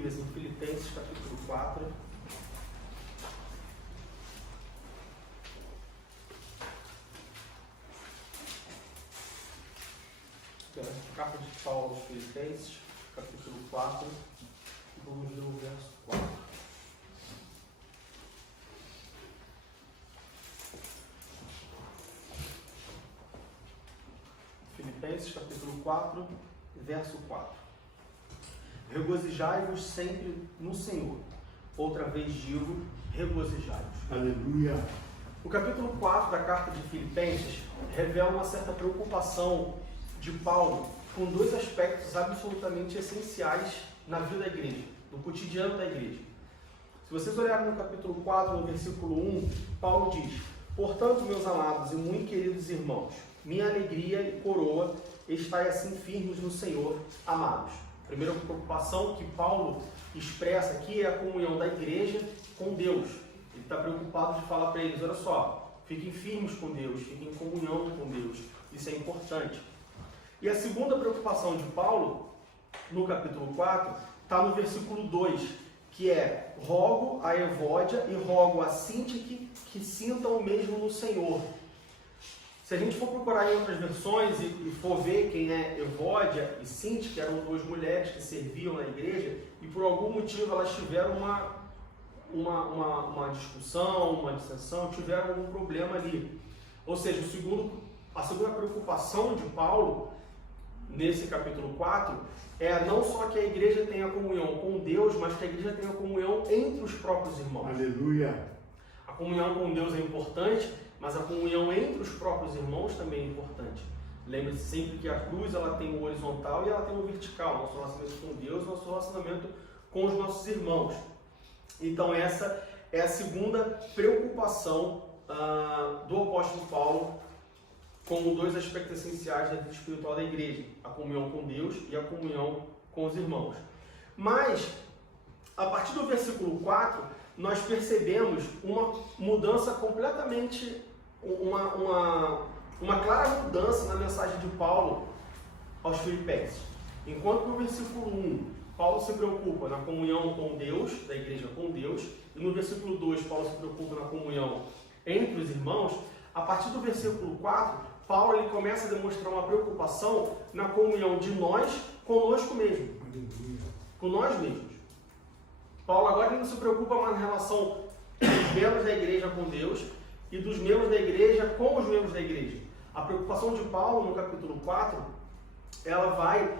Bíblias em Filipenses capítulo 4. Carta de Paulo aos Filipenses, capítulo 4, e vamos ler o verso 4. Filipenses, capítulo 4, verso 4. Regozijai-vos sempre no Senhor. Outra vez digo, regozijai-vos. Aleluia. O capítulo 4 da carta de Filipenses revela uma certa preocupação de Paulo com dois aspectos absolutamente essenciais na vida da igreja, no cotidiano da igreja. Se vocês olharem no capítulo 4, no versículo 1, Paulo diz: portanto, meus amados e muito queridos irmãos, minha alegria e coroa, estai assim firmes no Senhor, amados. A primeira preocupação que Paulo expressa aqui é a comunhão da igreja com Deus. Ele está preocupado de falar para eles: olha só, fiquem firmes com Deus, fiquem em comunhão com Deus. Isso é importante. E a segunda preocupação de Paulo, no capítulo 4, está no versículo 2, que é: rogo a Evódia e rogo a Síntique que sintam o mesmo no Senhor. Se a gente for procurar em outras versões e for ver quem é Evódia e Síntique, que eram duas mulheres que serviam na igreja, e por algum motivo elas tiveram uma discussão, uma dissensão, tiveram algum problema ali. Ou seja, a segunda preocupação de Paulo nesse capítulo 4 é não só que a igreja tenha comunhão com Deus, mas que a igreja tenha comunhão entre os próprios irmãos. Aleluia. A comunhão com Deus é importante, mas a comunhão entre os próprios irmãos também é importante. Lembre-se sempre que a cruz ela tem o horizontal e ela tem o vertical, nosso relacionamento com Deus, nosso relacionamento com os nossos irmãos. Então essa é a segunda preocupação do apóstolo Paulo como dois aspectos essenciais da vida espiritual da igreja: a comunhão com Deus e a comunhão com os irmãos. Mas, a partir do versículo 4, nós percebemos uma mudança completamente, uma clara mudança na mensagem de Paulo aos Filipenses. Enquanto no versículo 1, Paulo se preocupa na comunhão com Deus, da igreja com Deus, e no versículo 2, Paulo se preocupa na comunhão entre os irmãos, a partir do versículo 4, Paulo ele começa a demonstrar uma preocupação na comunhão de nós conosco mesmo, com nós mesmos. Paulo agora não se preocupa mais na relação dos membros da igreja com Deus e dos membros da igreja com os membros da igreja. A preocupação de Paulo no capítulo 4, ela vai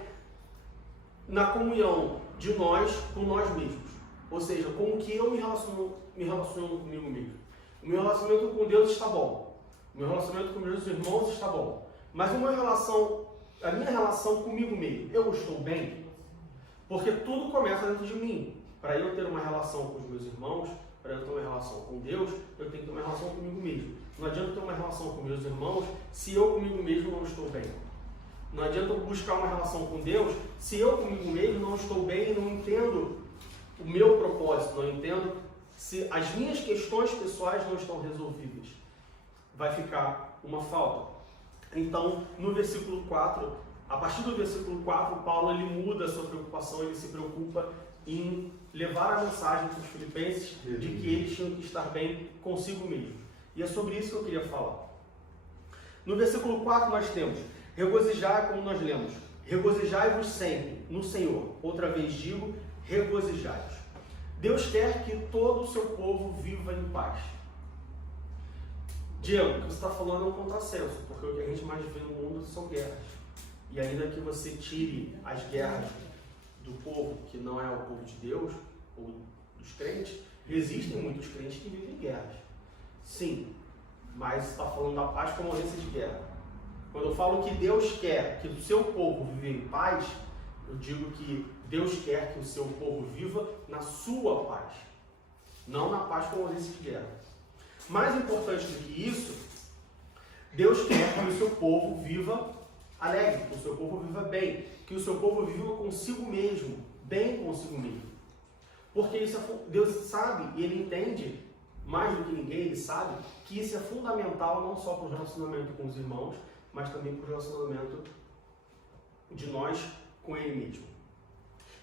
na comunhão de nós com nós mesmos. Ou seja, com o que eu me relaciono comigo mesmo. O meu relacionamento com Deus está bom. O meu relacionamento com meus irmãos está bom. Mas a minha relação comigo mesmo, eu estou bem? Porque tudo começa dentro de mim. Para eu ter uma relação com os meus irmãos, para eu ter uma relação com Deus, eu tenho que ter uma relação comigo mesmo. Não adianta ter uma relação com meus irmãos se eu comigo mesmo não estou bem. Não adianta eu buscar uma relação com Deus se eu comigo mesmo não estou bem e não entendo o meu propósito, não entendo se as minhas questões pessoais não estão resolvidas. Vai ficar uma falta. Então, no versículo 4, a partir do versículo 4, Paulo ele muda a sua preocupação, ele se preocupa em levar a mensagem para os filipenses de que eles tinham que estar bem consigo mesmo. E é sobre isso que eu queria falar. No versículo 4 nós temos: regozijai, como nós lemos, regozijai-vos sempre no Senhor. Outra vez digo, regozijai-vos. Deus quer que todo o seu povo viva em paz. Diego, o que você está falando é um contrassenso, porque o que a gente mais vê no mundo são guerras. E ainda que você tire as guerras do povo que não é o povo de Deus, ou dos crentes, existem muitos crentes que vivem guerras. Sim, mas está falando da paz como ausência de guerra. Quando eu falo que Deus quer que o seu povo viva em paz, eu digo que Deus quer que o seu povo viva na sua paz, não na paz com ausência de guerra. Mais importante do que isso, Deus quer que o seu povo viva alegre, que o seu povo viva bem, que o seu povo viva consigo mesmo, bem consigo mesmo. Porque isso Deus sabe e Ele entende, mais do que ninguém, Ele sabe que isso é fundamental não só para o relacionamento com os irmãos, mas também para o relacionamento de nós com Ele mesmo.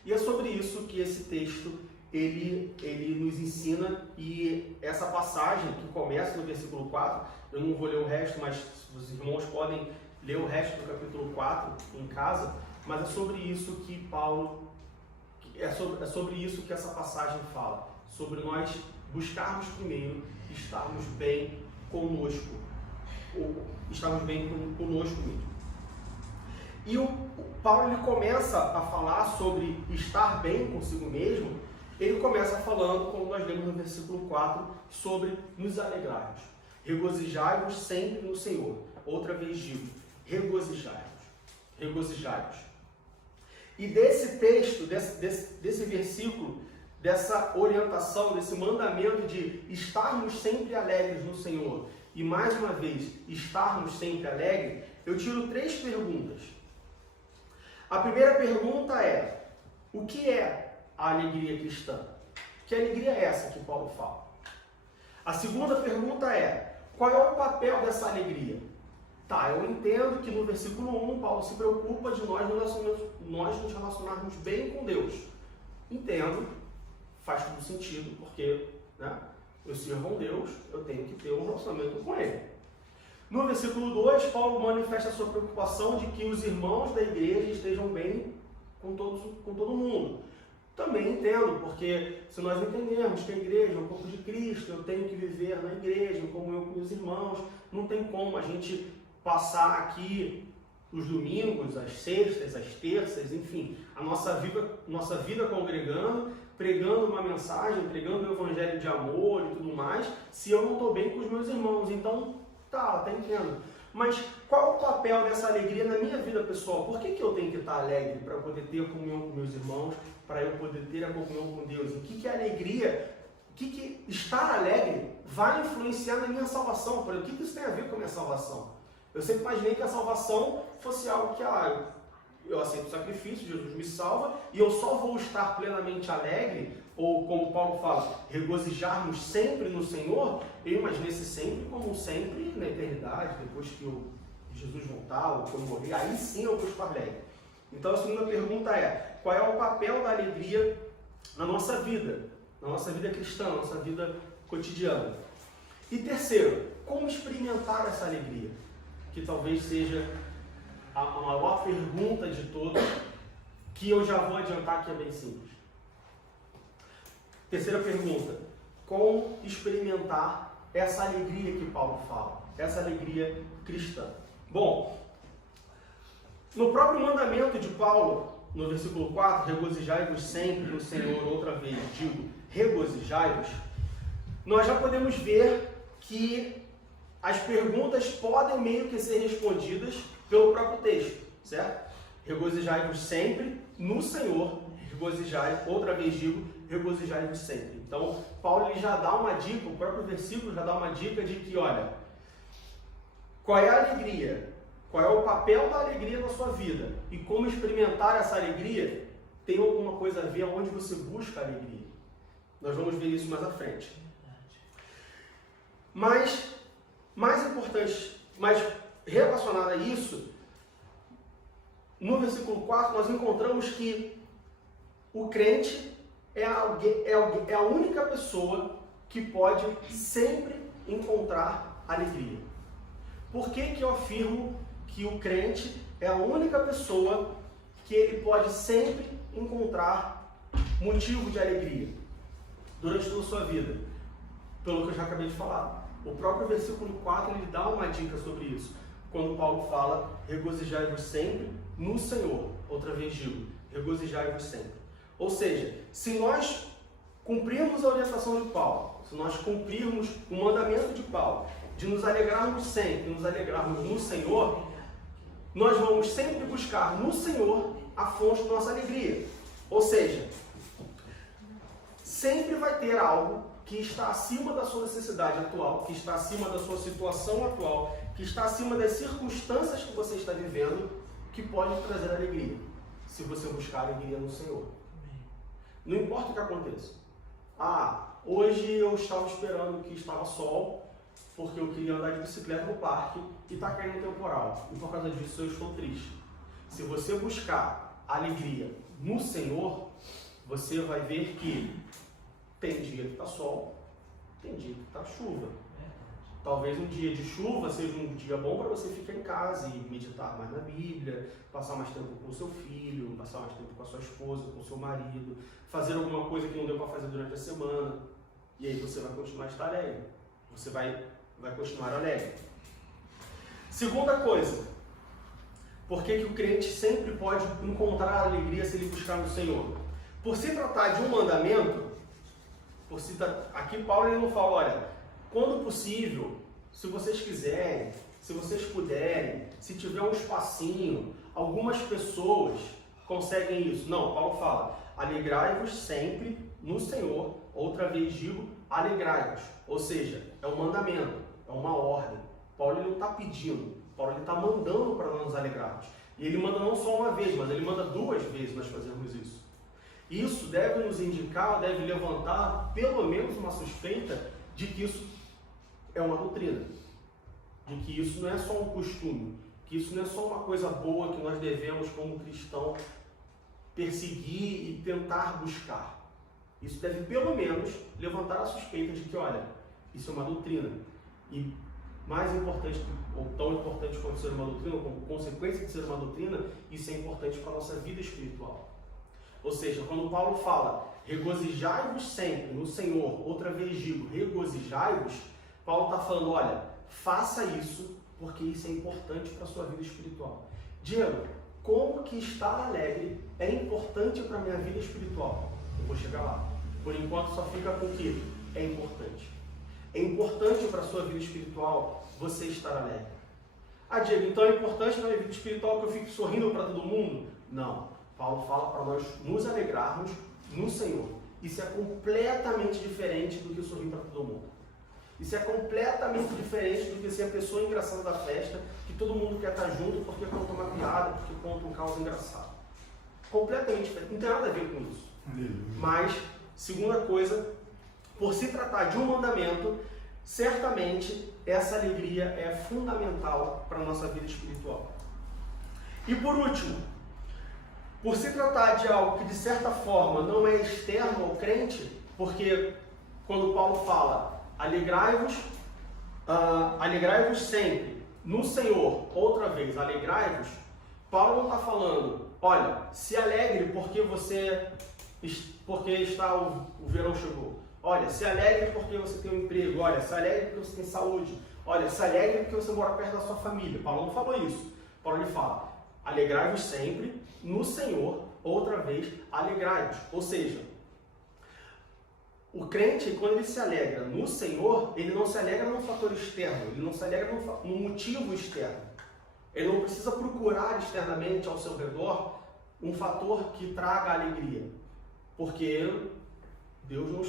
E é sobre isso que esse texto ele nos ensina, e essa passagem que começa no versículo 4, eu não vou ler o resto, mas os irmãos podem ler o resto do capítulo 4 em casa, mas é sobre isso que Paulo, é sobre isso que essa passagem fala, sobre nós buscarmos primeiro estarmos bem conosco, ou estarmos bem conosco mesmo. E o Paulo ele começa a falar sobre estar bem consigo mesmo. Ele começa falando, como nós lemos no versículo 4, sobre nos alegrarmos. Regozijai-vos sempre no Senhor. Outra vez digo, regozijai-vos. Regozijai-vos. E desse texto, desse versículo, dessa orientação, desse mandamento de estarmos sempre alegres no Senhor, e mais uma vez, estarmos sempre alegres, eu tiro 3 perguntas. A primeira pergunta é, o que é a alegria cristã? Que alegria é essa que Paulo fala? A segunda pergunta é, qual é o papel dessa alegria? Tá, eu entendo que no versículo 1, Paulo se preocupa de nós nos relacionarmos bem com Deus. Entendo, faz todo sentido, porque eu sirvo a Deus, eu tenho que ter um relacionamento com Ele. No versículo 2, Paulo manifesta a sua preocupação de que os irmãos da igreja estejam bem com todo mundo. Também entendo, porque se nós entendermos que a igreja é um corpo de Cristo, eu tenho que viver na igreja, como eu com meus irmãos, não tem como a gente passar aqui os domingos, as sextas, as terças, enfim, a nossa vida congregando, pregando uma mensagem, pregando o evangelho de amor e tudo mais, se eu não estou bem com os meus irmãos. Então, até entendo. Mas qual é o papel dessa alegria na minha vida pessoal? Por que eu tenho que estar alegre para poder ter comunhão com meus irmãos, para eu poder ter a comunhão com Deus? O que é alegria? O que estar alegre vai influenciar na minha salvação? O que isso tem a ver com a minha salvação? Eu sempre imaginei que a salvação fosse algo que eu aceito o sacrifício, Jesus me salva, e eu só vou estar plenamente alegre, ou como Paulo fala, regozijarmos sempre no Senhor. Eu imaginei esse sempre como sempre na eternidade, depois que Jesus voltar, ou que eu morrer, aí sim eu vou estar alegre. Então a segunda pergunta é, qual é o papel da alegria na nossa vida cristã, na nossa vida cotidiana? E terceiro, como experimentar essa alegria? Que talvez seja a maior pergunta de todas, que eu já vou adiantar que é bem simples. Terceira pergunta, como experimentar essa alegria que Paulo fala, essa alegria cristã? Bom, no próprio mandamento de Paulo, no versículo 4, regozijai-vos sempre no Senhor, outra vez digo, regozijai-vos, nós já podemos ver que as perguntas podem meio que ser respondidas pelo próprio texto, certo? Regozijai-vos sempre no Senhor, regozijai, outra vez digo, regozijai-vos sempre. Então, Paulo ele já dá uma dica, o próprio versículo já dá uma dica de que, olha, qual é a alegria? Qual é o papel da alegria na sua vida? E como experimentar essa alegria tem alguma coisa a ver aonde você busca a alegria. Nós vamos ver isso mais à frente. Mas, mais importante, mais relacionado a isso, no versículo 4 nós encontramos que o crente é a única pessoa que pode sempre encontrar alegria. Por que eu afirmo que o crente é a única pessoa que ele pode sempre encontrar motivo de alegria durante toda a sua vida? Pelo que eu já acabei de falar. O próprio versículo 4 ele dá uma dica sobre isso. Quando Paulo fala, regozijai-vos sempre no Senhor. Outra vez digo, regozijai-vos sempre. Ou seja, se nós cumprirmos a orientação de Paulo, se nós cumprirmos o mandamento de Paulo, de nos alegrarmos sempre, nos alegrarmos no Senhor, nós vamos sempre buscar no Senhor a fonte da nossa alegria. Ou seja, sempre vai ter algo que está acima da sua necessidade atual, que está acima da sua situação atual, que está acima das circunstâncias que você está vivendo, que pode trazer alegria, se você buscar alegria no Senhor. Não importa o que aconteça. Hoje eu estava esperando que estava sol, porque eu queria andar de bicicleta no parque e está caindo temporal. E por causa disso eu estou triste. Se você buscar alegria no Senhor, você vai ver que tem dia que está sol, tem dia que está chuva. Talvez um dia de chuva seja um dia bom para você ficar em casa e meditar mais na Bíblia, passar mais tempo com o seu filho, passar mais tempo com a sua esposa, com o seu marido, fazer alguma coisa que não deu para fazer durante a semana. E aí você vai continuar a estar alegre. Você vai continuar alegre. Segunda coisa, por que o crente sempre pode encontrar alegria se ele buscar no Senhor? Por se tratar de um mandamento, aqui Paulo ele não fala, olha, quando possível, se vocês quiserem, se vocês puderem, se tiver um espacinho, algumas pessoas conseguem isso. Não, Paulo fala, alegrai-vos sempre no Senhor. Outra vez digo, alegrai-vos. Ou seja, é um mandamento, é uma ordem. Paulo ele não está pedindo, Paulo ele está mandando para nós nos alegrarmos. E ele manda não só uma vez, mas ele manda 2 vezes nós fazermos isso. Isso deve nos indicar, deve levantar pelo menos uma suspeita de que isso é uma doutrina, de que isso não é só um costume, que isso não é só uma coisa boa que nós devemos, como cristão, perseguir e tentar buscar. Isso deve, pelo menos, levantar a suspeita de que, olha, isso é uma doutrina. E mais importante, ou tão importante quanto ser uma doutrina, como consequência de ser uma doutrina, isso é importante para a nossa vida espiritual. Ou seja, quando Paulo fala, regozijai-vos sempre no Senhor, outra vez digo, regozijai-vos, Paulo está falando, olha, faça isso, porque isso é importante para a sua vida espiritual. Diego, como que estar alegre é importante para a minha vida espiritual? Eu vou chegar lá. Por enquanto só fica com o que é importante. É importante para a sua vida espiritual você estar alegre. Ah, Diego, então é importante na minha vida espiritual que eu fique sorrindo para todo mundo? Não. Paulo fala para nós nos alegrarmos no Senhor. Isso é completamente diferente do que sorrir para todo mundo. Isso é completamente diferente do que ser a pessoa engraçada da festa, que todo mundo quer estar junto porque conta uma piada, porque conta um caos engraçado. Completamente diferente. Não tem nada a ver com isso. Mas, segunda coisa, por se tratar de um mandamento, certamente essa alegria é fundamental para a nossa vida espiritual. E por último, por se tratar de algo que de certa forma não é externo ao crente, porque quando Paulo fala alegrai-vos sempre no Senhor, outra vez alegrai-vos, Paulo não está falando, olha, se alegre porque o verão chegou. Olha, se alegre porque você tem um emprego. Olha, se alegre porque você tem saúde. Olha, se alegre porque você mora perto da sua família. Paulo não falou isso. Paulo ele fala, alegrai-vos sempre no Senhor, outra vez, alegrai-vos. Ou seja, o crente, quando ele se alegra no Senhor, ele não se alegra num fator externo, ele não se alegra num motivo externo. Ele não precisa procurar externamente ao seu redor um fator que traga alegria. Porque Deus não...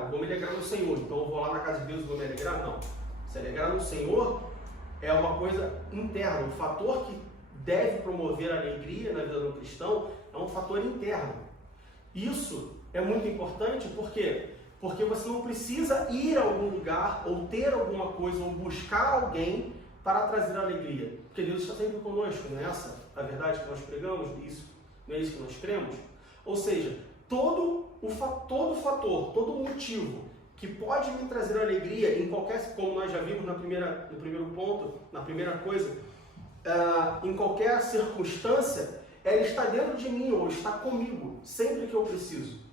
eu vou me alegrar no Senhor, então eu vou lá na casa de Deus e vou me alegrar? Não. Se alegrar no Senhor é uma coisa interna. Um fator que deve promover a alegria na vida do cristão é um fator interno. Isso é muito importante, por quê? Porque você não precisa ir a algum lugar, ou ter alguma coisa, ou buscar alguém para trazer alegria. Porque Deus está sempre conosco, não é essa a verdade que nós pregamos? Isso, não é isso que nós cremos? Ou seja, todo fator, todo motivo que pode me trazer alegria em qualquer, como nós já vimos no primeiro ponto, na primeira coisa, em qualquer circunstância, ela está dentro de mim ou está comigo, sempre que eu preciso.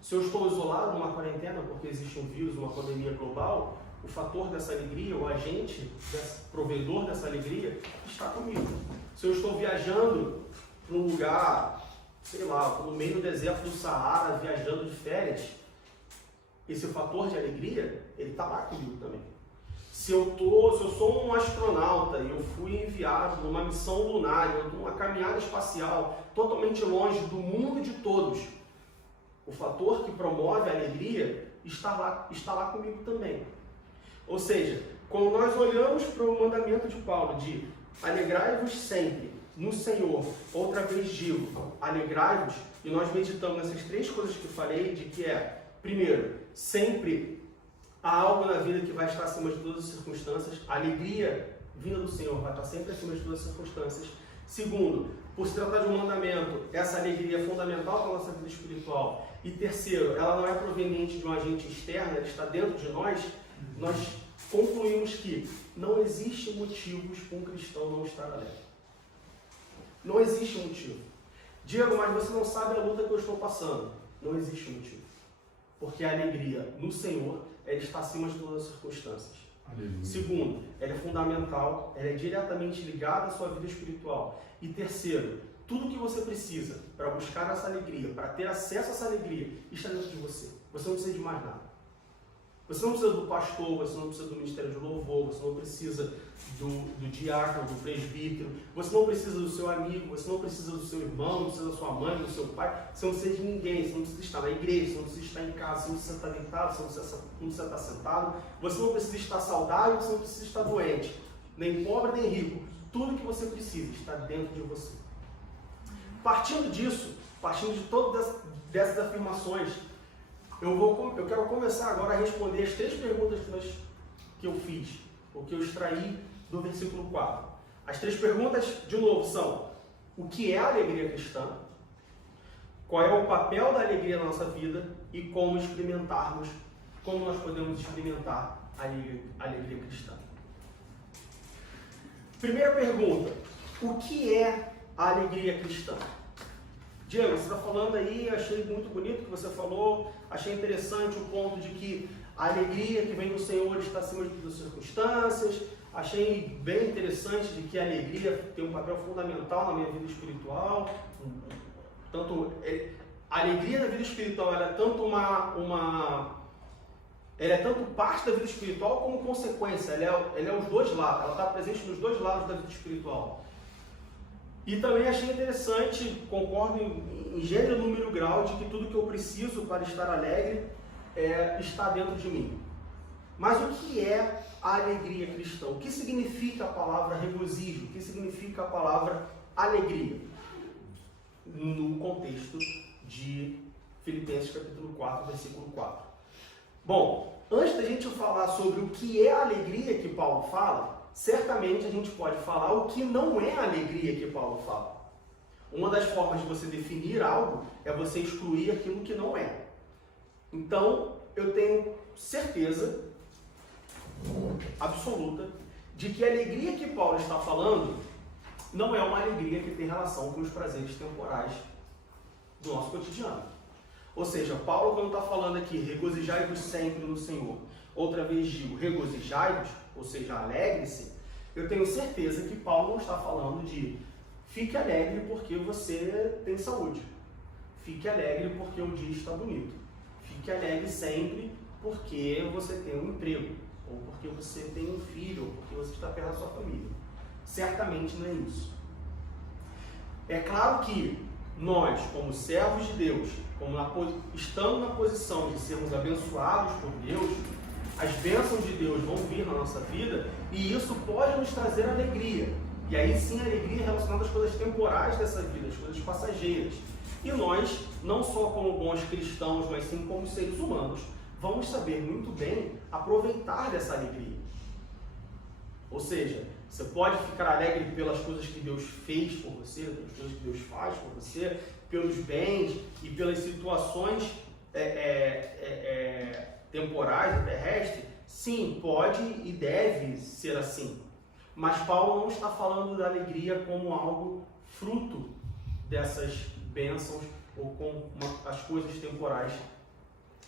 Se eu estou isolado numa quarentena porque existe um vírus, uma pandemia global, o fator dessa alegria, o agente, provedor dessa alegria, está comigo. Se eu estou viajando para um lugar, sei lá, no meio do deserto do Saara, viajando de férias, esse fator de alegria, ele está lá comigo também. Se eu sou um astronauta e eu fui enviado numa missão lunar, numa caminhada espacial, totalmente longe do mundo de todos, o fator que promove a alegria está lá comigo também. Ou seja, quando nós olhamos para o mandamento de Paulo de alegrai-vos sempre no Senhor, outra vez digo, alegrai-vos, e nós meditamos nessas 3 coisas que eu falei, de que primeiro, sempre há algo na vida que vai estar acima de todas as circunstâncias, a alegria vinda do Senhor vai estar sempre acima de todas as circunstâncias. Segundo, por se tratar de um mandamento, essa alegria é fundamental para a nossa vida espiritual. E terceiro, ela não é proveniente de um agente externo, ela está dentro de nós. Nós concluímos que não existe motivos para um cristão não estar alegre. Não existe motivo. Diego, mas você não sabe a luta que eu estou passando. Não existe motivo. Porque a alegria no Senhor, ela está acima de todas as circunstâncias. Aleluia. Segundo, ela é fundamental, ela é diretamente ligada à sua vida espiritual. E terceiro, tudo que você precisa para buscar essa alegria, para ter acesso a essa alegria, está dentro de você. Você não precisa de mais nada. Você não precisa do pastor, você não precisa do ministério de louvor, você não precisa do diácono, do presbítero, você não precisa do seu amigo, você não precisa do seu irmão, não precisa da sua mãe, do seu pai, você não precisa de ninguém, você não precisa estar na igreja, você não precisa estar em casa, você não precisa estar deitado, você não precisa estar sentado, você não precisa estar saudável, você não precisa estar doente, nem pobre nem rico. Tudo que você precisa está dentro de você. Partindo disso, partindo de todas dessas afirmações, eu quero começar agora a responder as 3 perguntas que eu fiz, ou que eu extraí do versículo 4. As 3 perguntas, de novo, são: o que é a alegria cristã? Qual é o papel da alegria na nossa vida? E como nós podemos experimentar a alegria cristã. Primeira pergunta: o que é a alegria cristã? Diego, você está falando aí, achei muito bonito o que você falou, achei interessante o ponto de que a alegria que vem do Senhor está acima de todas as circunstâncias, achei bem interessante de que a alegria tem um papel fundamental na minha vida espiritual. Tanto, a alegria da vida espiritual ela é tanto ela é tanto parte da vida espiritual como consequência, ela é os dois lados, ela está presente nos dois lados da vida espiritual. E também achei interessante, concordo em gênero, número e grau, de que tudo que eu preciso para estar alegre está dentro de mim. Mas o que é a alegria cristã? O que significa a palavra regozijo? O que significa a palavra alegria? No contexto de Filipenses capítulo 4, versículo 4. Bom, antes da gente falar sobre o que é a alegria que Paulo fala, certamente a gente pode falar o que não é a alegria que Paulo fala. Uma das formas de você definir algo é você excluir aquilo que não é. Então, eu tenho certeza absoluta de que a alegria que Paulo está falando não é uma alegria que tem relação com os prazeres temporais do nosso cotidiano. Ou seja, Paulo, quando está falando aqui, regozijai-vos sempre no Senhor, outra vez digo, regozijai-vos, ou seja, alegre-se, eu tenho certeza que Paulo não está falando de fique alegre porque você tem saúde, fique alegre porque o dia está bonito, fique alegre sempre porque você tem um emprego, ou porque você tem um filho, ou porque você está perto da sua família. Certamente não é isso. É claro que nós, como servos de Deus, estando na posição de sermos abençoados por Deus, as bênçãos de Deus vão vir na nossa vida e isso pode nos trazer alegria. E aí sim a alegria relacionada às coisas temporais dessa vida, às coisas passageiras. E nós, não só como bons cristãos, mas sim como seres humanos, vamos saber muito bem aproveitar dessa alegria. Ou seja, você pode ficar alegre pelas coisas que Deus fez por você, pelas coisas que Deus faz por você, pelos bens e pelas situações temporais e terrestres. Sim, pode e deve ser assim. Mas Paulo não está falando da alegria como algo fruto dessas bênçãos ou com as coisas temporais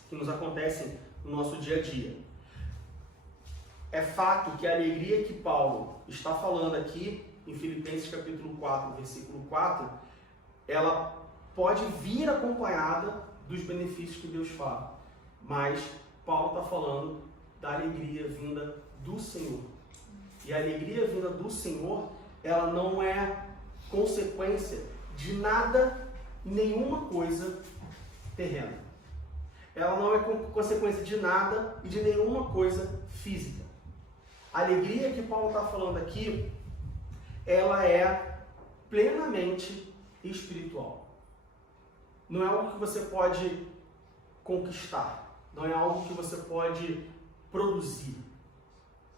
que nos acontecem no nosso dia a dia. É fato que a alegria que Paulo está falando aqui em Filipenses capítulo 4, versículo 4, ela pode vir acompanhada dos benefícios que Deus fala. Mas Paulo está falando da alegria vinda do Senhor. E a alegria vinda do Senhor, ela não é consequência de nada, nenhuma coisa terrena. Ela não é consequência de nada e de nenhuma coisa física. A alegria que Paulo está falando aqui, ela é plenamente espiritual. Não é algo que você pode conquistar, não é algo que você pode produzir.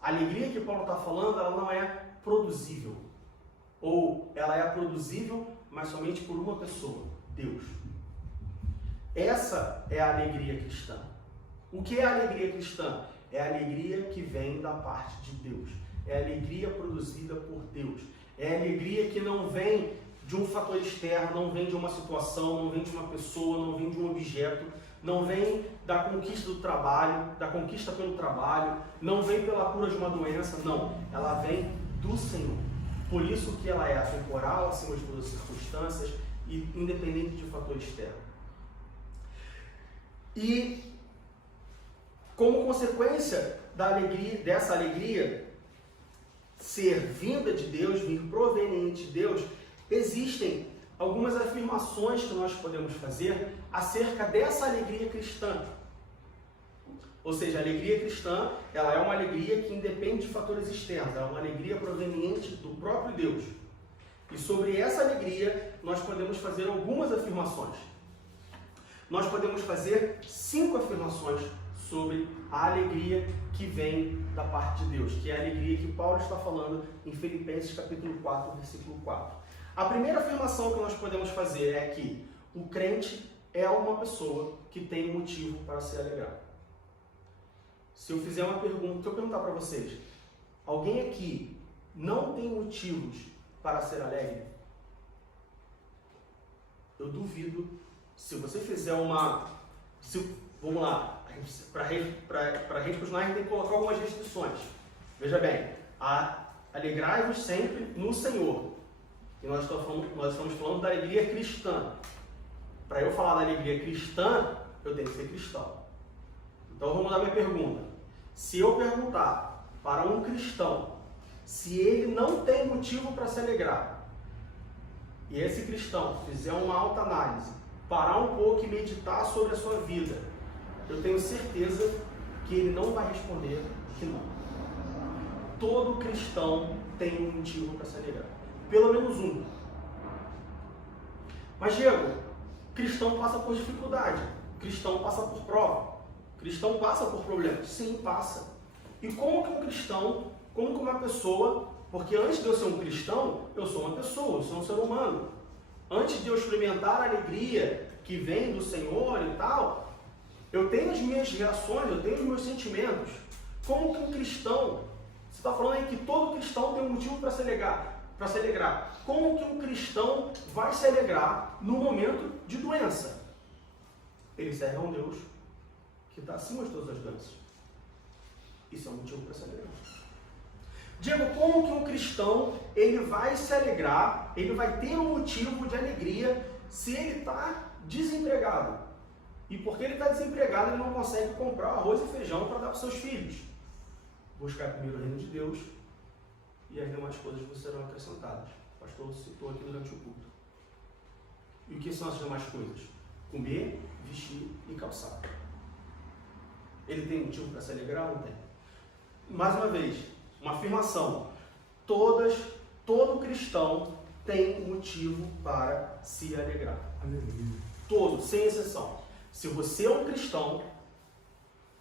A alegria que Paulo está falando, ela não é produzível. Ou ela é produzível, mas somente por uma pessoa, Deus. Essa é a alegria cristã. O que é a alegria cristã? É a alegria que vem da parte de Deus. É a alegria produzida por Deus. É a alegria que não vem de um fator externo, não vem de uma situação, não vem de uma pessoa, não vem de um objeto, não vem da conquista do trabalho, da conquista pelo trabalho, não vem pela cura de uma doença, não. Ela vem do Senhor. Por isso que ela é atemporal, acima de todas as circunstâncias e independente de fator externo. E como consequência dessa alegria ser vinda de Deus, vir proveniente de Deus, existem algumas afirmações que nós podemos fazer acerca dessa alegria cristã. Ou seja, a alegria cristã, ela é uma alegria que independe de fatores externos, ela é uma alegria proveniente do próprio Deus. E sobre essa alegria, nós podemos fazer algumas afirmações. Nós podemos fazer 5 afirmações sobre a alegria que vem da parte de Deus, que é a alegria que Paulo está falando em Filipenses capítulo 4, versículo 4. A primeira afirmação que nós podemos fazer é que o crente é uma pessoa que tem motivo para se alegrar. Se eu fizer uma pergunta, se eu perguntar para vocês, alguém aqui não tem motivos para ser alegre? Eu duvido. Se você fizer uma... vamos lá, para a gente continuar, a gente tem que colocar algumas restrições. Veja bem, alegrai-vos sempre no Senhor. E nós estamos falando da alegria cristã. Para eu falar da alegria cristã, eu tenho que ser cristão. Então vamos lá minha pergunta. Se eu perguntar para um cristão se ele não tem motivo para se alegrar, e esse cristão fizer uma autoanálise, parar um pouco e meditar sobre a sua vida, eu tenho certeza que ele não vai responder que não. Todo cristão tem um motivo para se alegrar. Pelo menos um. Mas, Diego, cristão passa por dificuldade. Cristão passa por prova. Cristão passa por problemas. Sim, passa. E como que um cristão, como que uma pessoa, porque antes de eu ser um cristão, eu sou uma pessoa, eu sou um ser humano. Antes de eu experimentar a alegria que vem do Senhor e tal, eu tenho as minhas reações, eu tenho os meus sentimentos. Como que um cristão, você está falando aí que todo cristão tem um motivo para se alegrar. Como que um cristão vai se alegrar no momento de doença? Ele serve a um Deus que está acima de todas as doenças. Isso é um motivo para se alegrar. Diego, como que um cristão ele vai se alegrar, ele vai ter um motivo de alegria se ele está desempregado? E porque ele está desempregado, ele não consegue comprar arroz e feijão para dar para os seus filhos. Buscar primeiro o reino de Deus e as demais coisas vos serão acrescentadas. O pastor citou aqui durante o culto. E o que são as demais coisas? Comer, vestir e calçar. Ele tem motivo para se alegrar? Não tem. Mais uma vez, uma afirmação. Todo cristão tem motivo para se alegrar. Todo, sem exceção. Se você é um cristão,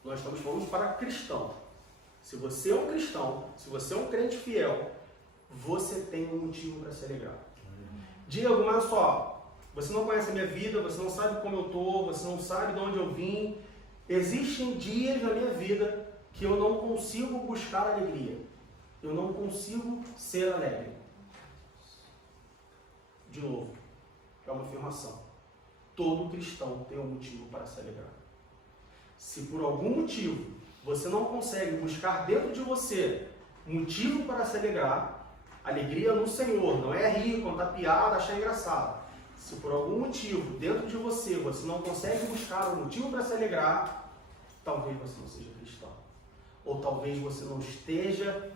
nós estamos falando para cristão. Se você é um cristão, se você é um crente fiel, você tem um motivo para se alegrar. Diego, mas só, você não conhece a minha vida, você não sabe como eu estou, você não sabe de onde eu vim. Existem dias na minha vida que eu não consigo buscar alegria. Eu não consigo ser alegre. De novo, é uma afirmação. Todo cristão tem um motivo para se alegrar. Se por algum motivo você não consegue buscar dentro de você motivo para se alegrar, alegria no Senhor, não é rir, contar piada, achar engraçado. Se por algum motivo dentro de você não consegue buscar um motivo para se alegrar, talvez você não seja cristão. Ou talvez você não esteja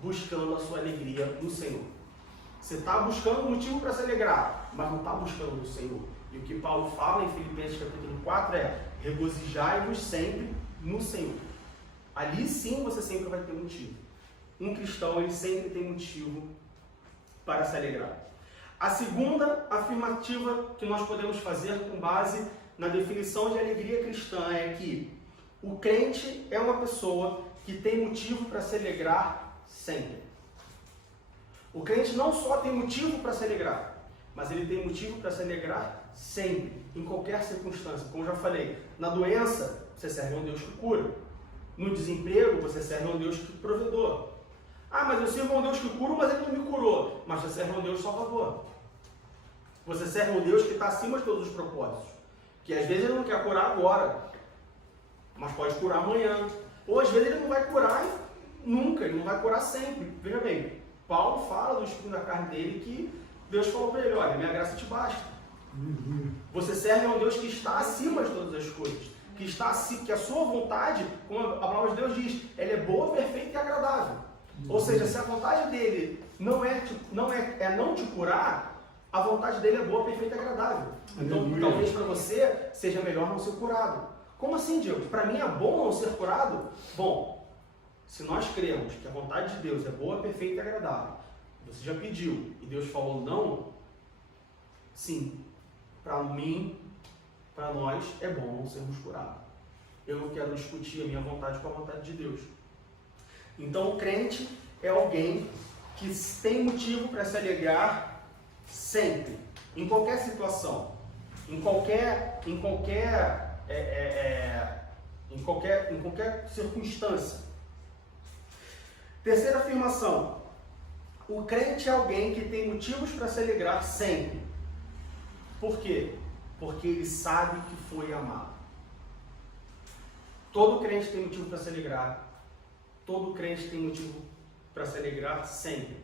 buscando a sua alegria no Senhor. Você está buscando um motivo para se alegrar, mas não está buscando no Senhor. E o que Paulo fala em Filipenses capítulo 4 é: regozijai-vos sempre no Senhor. Ali sim você sempre vai ter motivo. Um cristão, ele sempre tem motivo para se alegrar. A segunda afirmativa que nós podemos fazer com base na definição de alegria cristã é que o crente é uma pessoa que tem motivo para se alegrar sempre. O crente não só tem motivo para se alegrar, mas ele tem motivo para se alegrar sempre, em qualquer circunstância. Como já falei, na doença, você serve a um Deus que cura. No desemprego, você serve a um Deus que provedor. Ah, mas eu sirvo a um Deus que cura, mas ele não me curou. Mas você serve a um Deus salvador. Você serve a um Deus que está acima de todos os propósitos. Que às vezes ele não quer curar agora, mas pode curar amanhã. Ou às vezes ele não vai curar nunca, ele não vai curar sempre. Veja bem, Paulo fala do espinho da carne dele que Deus falou para ele, olha, minha graça te basta. Você serve a um Deus que está acima de todas as coisas. Que está acima, que a sua vontade, como a palavra de Deus diz, ela é boa, perfeita e agradável. Ou seja, se a vontade dele não é não te curar, a vontade dele é boa, perfeita e agradável. Então, talvez para você seja melhor não ser curado. Como assim, Diego? Para mim é bom não ser curado? Bom, se nós cremos que a vontade de Deus é boa, perfeita e agradável, você já pediu e Deus falou não, sim, para mim, para nós, é bom não sermos curados. Eu não quero discutir a minha vontade com a vontade de Deus. Então, o crente é alguém que tem motivo para se alegrar sempre, em qualquer situação, em qualquer circunstância. Terceira afirmação: o crente é alguém que tem motivos para se alegrar sempre. Por quê? Porque ele sabe que foi amado. Todo crente tem motivo para se alegrar. Todo crente tem motivo para se alegrar sempre.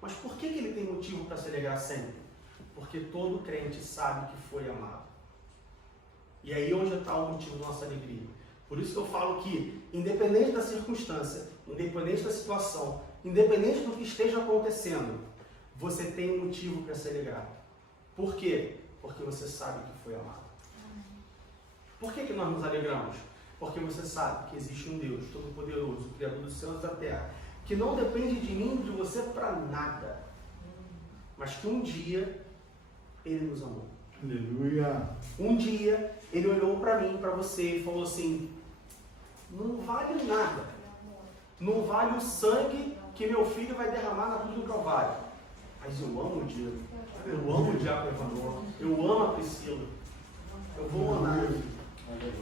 Mas por que ele tem motivo para se alegrar sempre? Porque todo crente sabe que foi amado. E aí onde está o motivo da nossa alegria. Por isso que eu falo que, independente da circunstância, independente da situação, independente do que esteja acontecendo, você tem um motivo para se alegrar. Por quê? Porque você sabe que foi amado. Por que nós nos alegramos? Porque você sabe que existe um Deus Todo-Poderoso, Criador dos céus e da terra, que não depende de mim, de você para nada, mas que um dia Ele nos amou. Aleluia! Um dia Ele olhou para mim, para você e falou assim: não vale nada, não vale o sangue que meu filho vai derramar na cruz do Calvário, mas eu amo o Diego, eu amo o Diaco Evanor, eu amo a Priscila, eu vou mandar.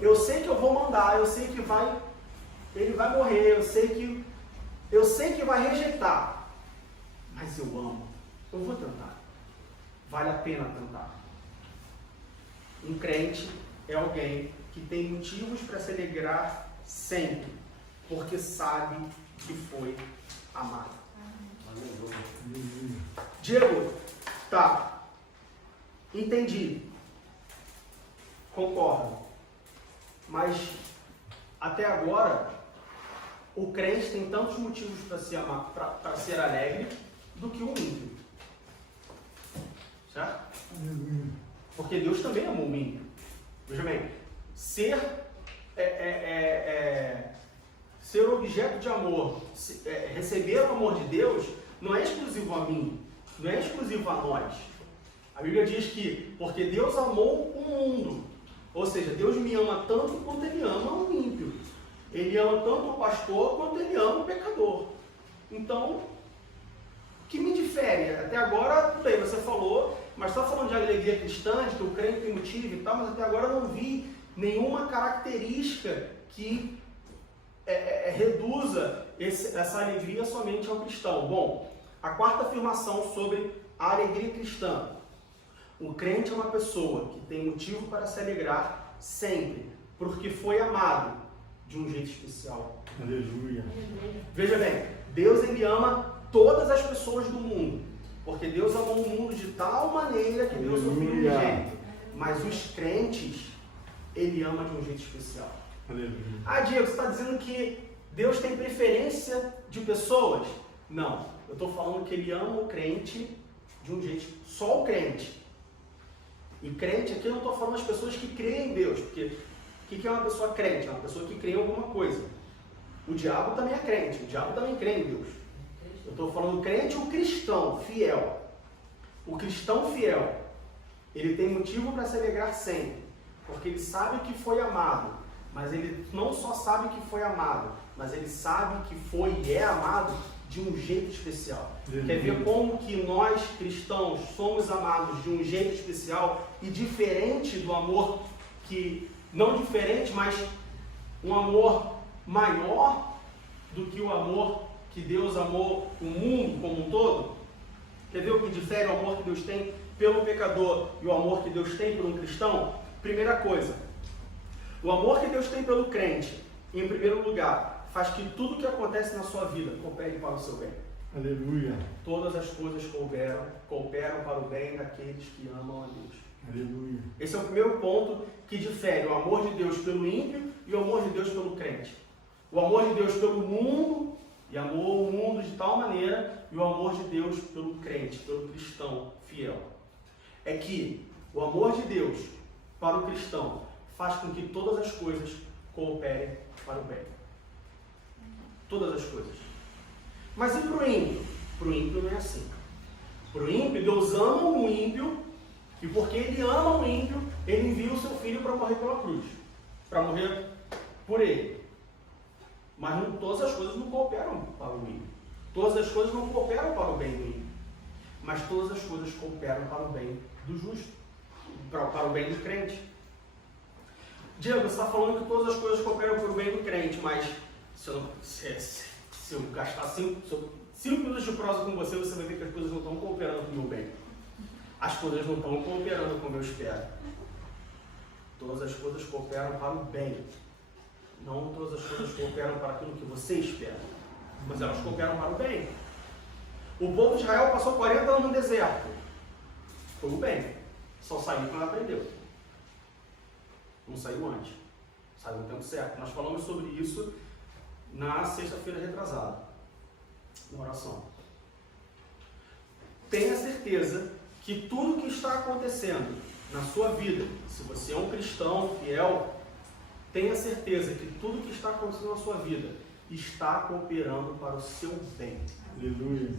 Eu sei que eu vou mandar, eu sei que ele vai morrer, eu sei que vai rejeitar, mas eu amo, eu vou tentar, vale a pena tentar. Um crente é alguém que tem motivos para se alegrar sempre, porque sabe que foi amado. Diego, tá, entendi, concordo. Mas, até agora, o crente tem tantos motivos para ser alegre do que o ímpio. Certo? Porque Deus também amou o ímpio. Veja bem, ser objeto de amor, receber o amor de Deus, não é exclusivo a mim, não é exclusivo a nós. A Bíblia diz que, porque Deus amou o mundo, ou seja, Deus me ama tanto quanto Ele ama o ímpio. Ele ama tanto o pastor quanto Ele ama o pecador. Então, o que me difere? Até agora, tudo bem, você falou, mas está falando de alegria cristã, de que o crente tem motivo e tal, mas até agora eu não vi nenhuma característica que reduza essa alegria somente ao cristão. Bom, a quarta afirmação sobre a alegria cristã. O crente é uma pessoa que tem motivo para se alegrar sempre, porque foi amado de um jeito especial. Aleluia! Veja bem, Deus ele ama todas as pessoas do mundo, porque Deus amou o mundo de tal maneira que Deus o Filho unigênito. Mas os crentes, Ele ama de um jeito especial. Aleluia! Ah, Diego, você está dizendo que Deus tem preferência de pessoas? Não, eu estou falando que Ele ama o crente de um jeito, só o crente. E crente aqui eu não estou falando das pessoas que creem em Deus, porque o que é uma pessoa crente? É uma pessoa que crê em alguma coisa. O diabo também é crente, o diabo também crê em Deus. Eu estou falando do crente, o cristão fiel. O cristão fiel, ele tem motivo para se alegrar sempre, porque ele sabe que foi amado, mas ele não só sabe que foi amado, mas ele sabe que foi e é amado de um jeito especial. Quer ver como que nós, cristãos, somos amados de um jeito especial e diferente do amor que, não diferente, mas um amor maior do que o amor que Deus amou o mundo como um todo? Quer ver o que difere o amor que Deus tem pelo pecador e o amor que Deus tem pelo cristão? Primeira coisa, o amor que Deus tem pelo crente, em primeiro lugar, faz que tudo que acontece na sua vida coopere para o seu bem. Aleluia. Todas as coisas cooperam para o bem daqueles que amam a Deus. Aleluia. Esse é o primeiro ponto que difere o amor de Deus pelo ímpio e o amor de Deus pelo crente. O amor de Deus pelo mundo, e amou o mundo de tal maneira, e o amor de Deus pelo crente, pelo cristão fiel. É que o amor de Deus para o cristão faz com que todas as coisas cooperem para o bem. Todas as coisas. Mas e para o ímpio? Para o ímpio não é assim. Para o ímpio, Deus ama o ímpio, e porque Ele ama o ímpio, Ele envia o seu filho para morrer pela cruz. Para morrer por ele. Mas não, todas as coisas não cooperam para o ímpio. Todas as coisas não cooperam para o bem do ímpio. Mas todas as coisas cooperam para o bem do justo. Para o bem do crente. Diego, você está falando que todas as coisas cooperam para o bem do crente, mas se eu gastar 5 minutos de prosa com você, você vai ver que as coisas não estão cooperando para o meu bem. As coisas não estão cooperando como eu espero. Todas as coisas cooperam para o bem. Não todas as coisas cooperam para aquilo que você espera, mas elas cooperam para o bem. O povo de Israel passou 40 anos no deserto. Foi o bem. Só saiu quando aprendeu. Não saiu antes. Saiu no tempo certo. Nós falamos sobre isso na sexta-feira retrasada, na oração. Tenha certeza que tudo que está acontecendo na sua vida, se você é um cristão fiel, tenha certeza que tudo que está acontecendo na sua vida está cooperando para o seu bem. Aleluia.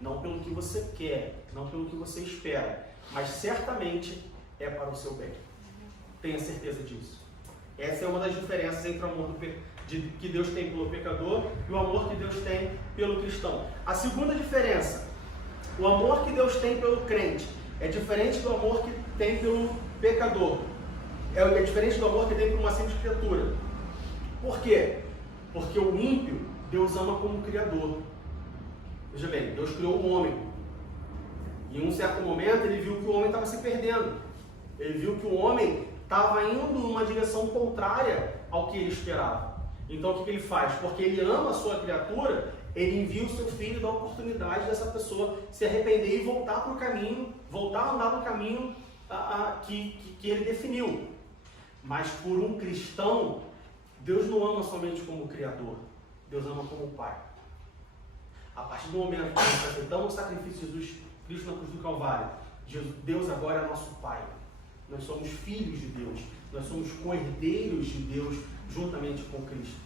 Não pelo que você quer, não pelo que você espera, mas certamente é para o seu bem. Tenha certeza disso. Essa é uma das diferenças entre o amor que Deus tem pelo pecador e o amor que Deus tem pelo cristão. A segunda diferença, o amor que Deus tem pelo crente é diferente do amor que tem pelo pecador. É diferente do amor que tem por uma simples criatura. Por quê? Porque o ímpio, Deus ama como criador. Veja bem, Deus criou o homem. E em um certo momento ele viu que o homem estava se perdendo. Ele viu que o homem estava indo numa direção contrária ao que ele esperava. Então o que ele faz? Porque ele ama a sua criatura, ele envia o seu filho e dá a oportunidade dessa pessoa se arrepender e voltar para o caminho, voltar a andar no caminho que ele definiu. Mas por um cristão, Deus não ama somente como Criador, Deus ama como Pai. A partir do momento que nós aceitamos o sacrifício de Jesus Cristo na cruz do Calvário, Deus agora é nosso Pai. Nós somos filhos de Deus, nós somos co-herdeiros de Deus juntamente com Cristo.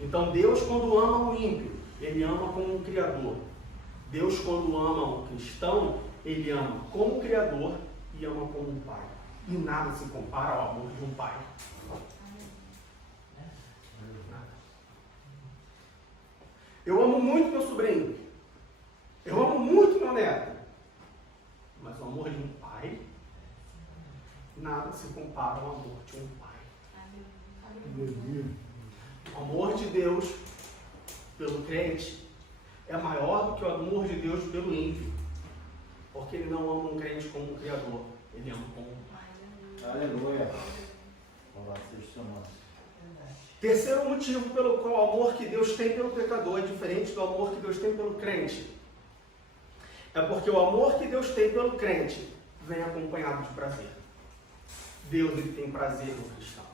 Então Deus, quando ama o ímpio, Ele ama como um Criador. Deus, quando ama um cristão, Ele ama como Criador e ama como um Pai. E nada se compara ao amor de um pai. Nada. Eu amo muito meu sobrinho. Eu amo muito meu neto. Mas o amor de um pai, nada se compara ao amor de um pai. Aleluia. O amor de Deus pelo crente é maior do que o amor de Deus pelo ímpio. Porque ele não ama um crente como um criador. Ele ama como um pai. Aleluia. Louvado seja o seu nome. Terceiro motivo pelo qual o amor que Deus tem pelo pecador é diferente do amor que Deus tem pelo crente. É porque o amor que Deus tem pelo crente vem acompanhado de prazer. Deus ele tem prazer no cristão.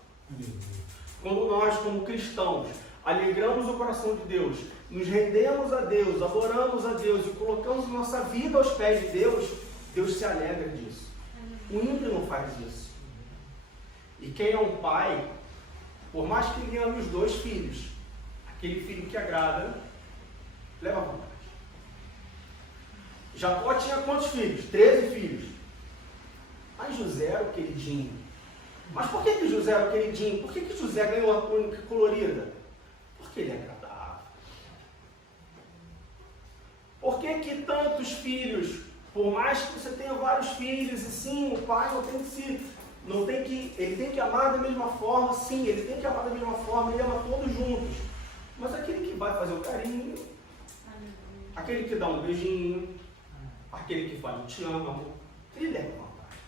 Quando nós, como cristãos, alegramos o coração de Deus, nos rendemos a Deus, adoramos a Deus e colocamos nossa vida aos pés de Deus, Deus se alegra disso. O ímpio não faz isso. E quem é um pai, por mais que ele ame os dois filhos, aquele filho que agrada, leva vontade. Jacó tinha quantos filhos? 13 filhos. Mas José era o queridinho. Mas por que José era o queridinho? Por que José ganhou a túnica colorida? Porque ele é agradável. Por que tantos filhos, por mais que você tenha vários filhos, e sim, o pai ele tem que amar da mesma forma, sim, ele tem que amar da mesma forma, ele ama todos juntos. Mas aquele que vai fazer o carinho, aquele que dá um beijinho, aquele que fala, eu te amo, ele leva vantagem.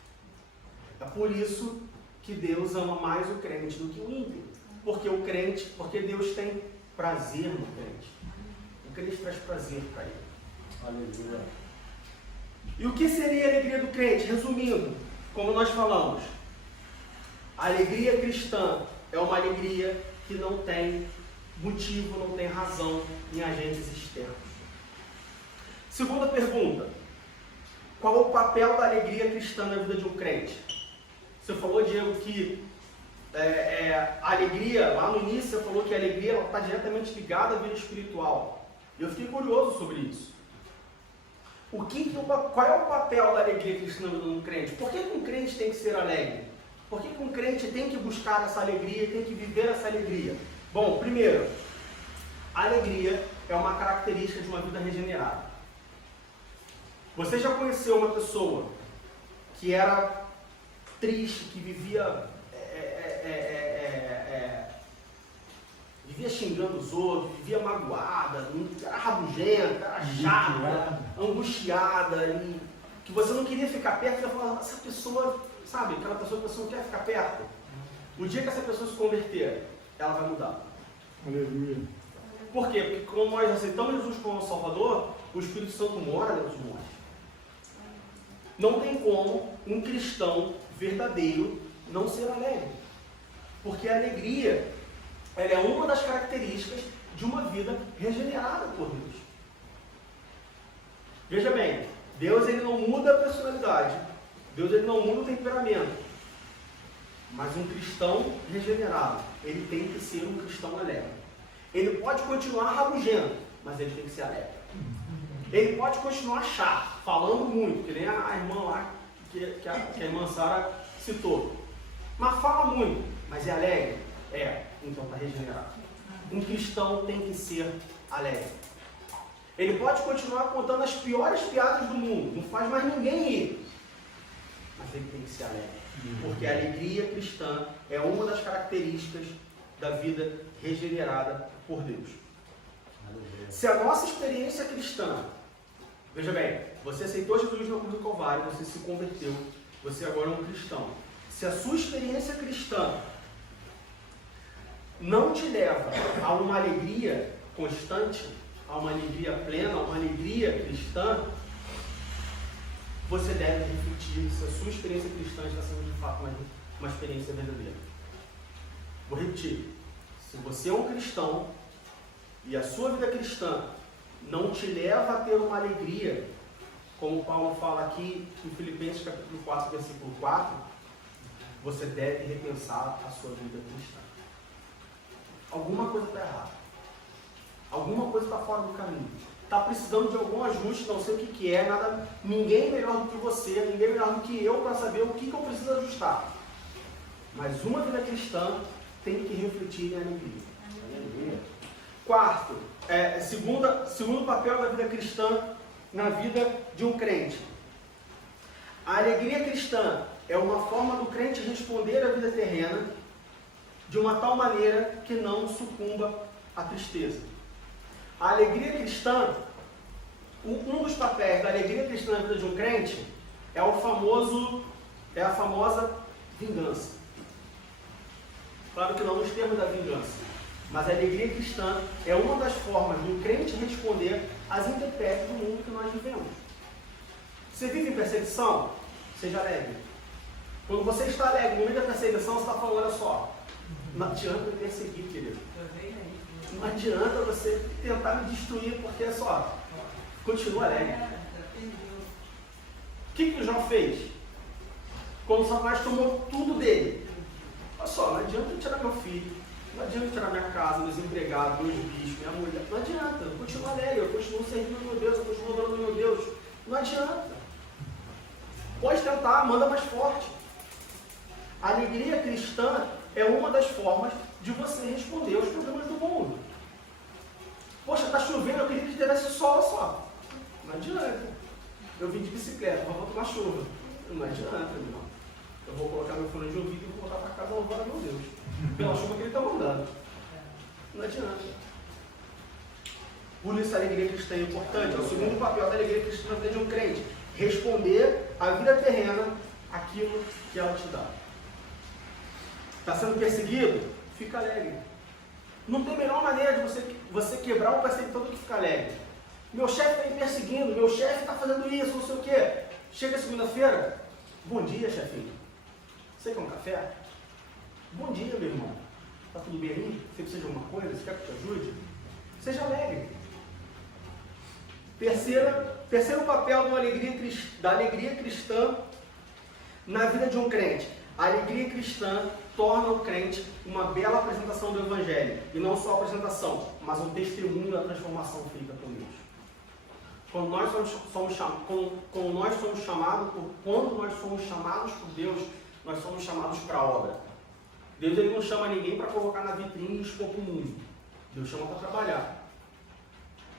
É por isso que Deus ama mais o crente do que o ímpio. Porque Deus tem prazer no crente. O crente traz prazer para ele. Aleluia. E o que seria a alegria do crente? Resumindo, como nós falamos, a alegria cristã é uma alegria que não tem motivo, não tem razão em agentes externos. Segunda pergunta: qual é o papel da alegria cristã na vida de um crente? Você falou, Diego, que a alegria, lá no início você falou que a alegria está diretamente ligada à vida espiritual. E eu fiquei curioso sobre isso. Qual é o papel da alegria cristã na vida de um crente? Por que um crente tem que ser alegre? Por que um crente tem que buscar essa alegria, tem que viver essa alegria? Bom, primeiro, a alegria é uma característica de uma vida regenerada. Você já conheceu uma pessoa que era triste, que vivia xingando os outros, vivia magoada, era rabugenta, era chata, angustiada, e que você não queria ficar perto, você falava, essa pessoa, sabe, aquela pessoa que você não quer ficar perto. O dia que essa pessoa se converter, ela vai mudar. Aleluia. Por quê? Porque quando nós aceitamos Jesus como Salvador, o Espírito Santo mora dentro de nós. Não tem como um cristão verdadeiro não ser alegre. Porque a alegria, ela é uma das características de uma vida regenerada por Deus. Veja bem, Deus ele não muda a personalidade, Deus ele não muda o temperamento. Mas um cristão regenerado, ele tem que ser um cristão alegre. Ele pode continuar rabugento, mas ele tem que ser alegre. Ele pode continuar chato, falando muito, que nem a irmã lá, que a irmã Sara citou. Mas fala muito, mas é alegre? Então está regenerado. Um cristão tem que ser alegre. Ele pode continuar contando as piores piadas do mundo, não faz mais ninguém rir. Mas ele tem que ser alegre. Porque a alegria cristã é uma das características da vida regenerada por Deus. Se a nossa experiência cristã, veja bem, você aceitou Jesus na cruz do Calvário, você se converteu, você agora é um cristão. Se a sua experiência cristã não te leva a uma alegria constante, a uma alegria plena, a uma alegria cristã, você deve refletir se a sua experiência cristã está sendo de fato uma experiência verdadeira. Vou repetir. Se você é um cristão e a sua vida cristã não te leva a ter uma alegria, como Paulo fala aqui em Filipenses capítulo 4, versículo 4, você deve repensar a sua vida cristã. Alguma coisa está errada. Alguma coisa está fora do caminho. Está precisando de algum ajuste, não sei o que é, ninguém melhor do que você, ninguém melhor do que eu para saber o que eu preciso ajustar. Mas uma vida cristã tem que refletir em alegria. Quarto, segundo papel da vida cristã na vida de um crente. A alegria cristã é uma forma do crente responder à vida terrena de uma tal maneira que não sucumba à tristeza. A alegria cristã, um dos papéis da alegria cristã na vida de um crente é a famosa vingança. Claro que não nos termos da vingança, mas a alegria cristã é uma das formas de um crente responder às intempéries do mundo que nós vivemos. Você vive em perseguição? Seja alegre. Quando você está alegre no meio da perseguição, você está falando, olha só, não adianta perseguir, querido. Não adianta você tentar me destruir, porque só, continua alegre. O que Jó fez? Quando Satanás tomou tudo dele. Olha só, não adianta tirar meu filho, não adianta tirar minha casa, meus empregados, meus bichos, minha mulher. Não adianta, eu continuo alegre, eu continuo servindo meu Deus, eu continuo adorando meu Deus. Não adianta. Pode tentar, manda mais forte. A alegria cristã é uma das formas de você responder aos problemas do mundo. Poxa, está chovendo, eu queria que tivesse sol só. Não adianta. Eu vim de bicicleta, mas vou tomar chuva. Não adianta, meu irmão. Eu vou colocar meu fone de ouvido e vou voltar para casa louvando a meu Deus. Pela chuva que ele está mandando. Não adianta. Por isso a alegria cristã é importante. É o segundo papel da alegria cristã na vida de um crente. Responder à vida terrena aquilo que ela te dá. Está sendo perseguido? Fica alegre. Não tem a melhor maneira de você quebrar um perseguidor do que ficar alegre. Meu chefe está me perseguindo, meu chefe está fazendo isso, não sei o quê. Chega segunda-feira, bom dia, chefinho. Você quer um café? Bom dia, meu irmão. Está tudo bem aí? Você precisa de alguma coisa? Você quer que eu te ajude? Seja alegre. Terceiro papel da alegria cristã na vida de um crente. A alegria cristã torna o crente uma bela apresentação do Evangelho. E não só a apresentação, mas um testemunho da transformação feita por Deus. Quando nós somos chamados por Deus, nós somos chamados para a obra. Deus ele não chama ninguém para colocar na vitrine e expor para o mundo. Deus chama para trabalhar.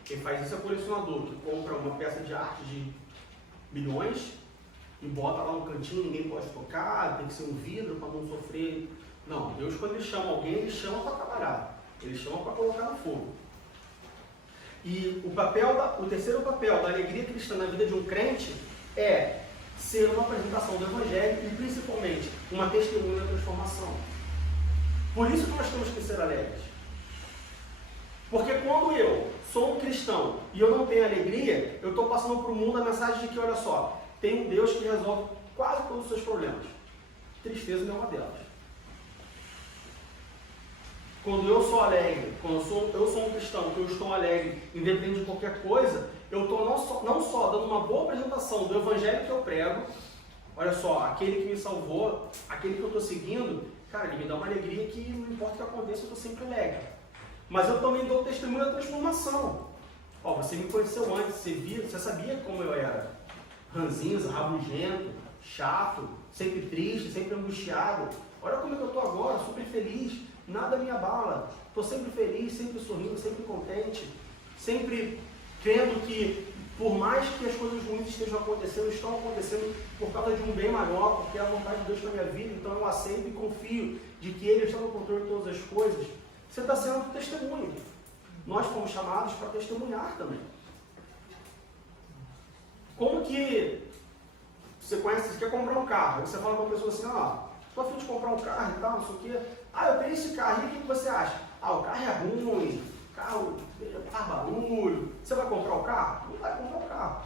Quem faz isso é colecionador, que compra uma peça de arte de milhões e bota lá no cantinho, ninguém pode tocar, tem que ser um vidro para não sofrer. Não, Deus quando ele chama alguém, ele chama para trabalhar. Ele chama para colocar no fogo. E o terceiro papel da alegria cristã na vida de um crente é ser uma apresentação do Evangelho e principalmente uma testemunha da transformação. Por isso que nós temos que ser alegres. Porque quando eu sou um cristão e eu não tenho alegria, eu estou passando para o mundo a mensagem de que, olha só, tem um Deus que resolve quase todos os seus problemas. Tristeza não é uma delas. Quando eu sou alegre, quando eu sou um cristão, que eu estou alegre, independente de qualquer coisa, eu estou não só dando uma boa apresentação do Evangelho que eu prego, olha só, aquele que me salvou, aquele que eu estou seguindo, cara, ele me dá uma alegria que não importa o que aconteça, eu estou sempre alegre. Mas eu também dou testemunho da transformação. Ó, você me conheceu antes, você sabia como eu era. Ranzinza, rabugento, chato, sempre triste, sempre angustiado. Olha como é que eu estou agora, super feliz, nada me abala. Estou sempre feliz, sempre sorrindo, sempre contente, sempre crendo que, por mais que as coisas ruins estão acontecendo por causa de um bem maior, porque é a vontade de Deus na minha vida, então eu aceito e confio de que Ele está no controle de todas as coisas. Você está sendo testemunho. Nós fomos chamados para testemunhar também. Como que você quer comprar um carro? Aí você fala para uma pessoa assim, estou a fim de comprar um carro e tal, não sei o quê. Eu tenho esse carro, e o que você acha? O carro é ruim, o carro faz barulho. Você vai comprar o carro? Não vai comprar o carro.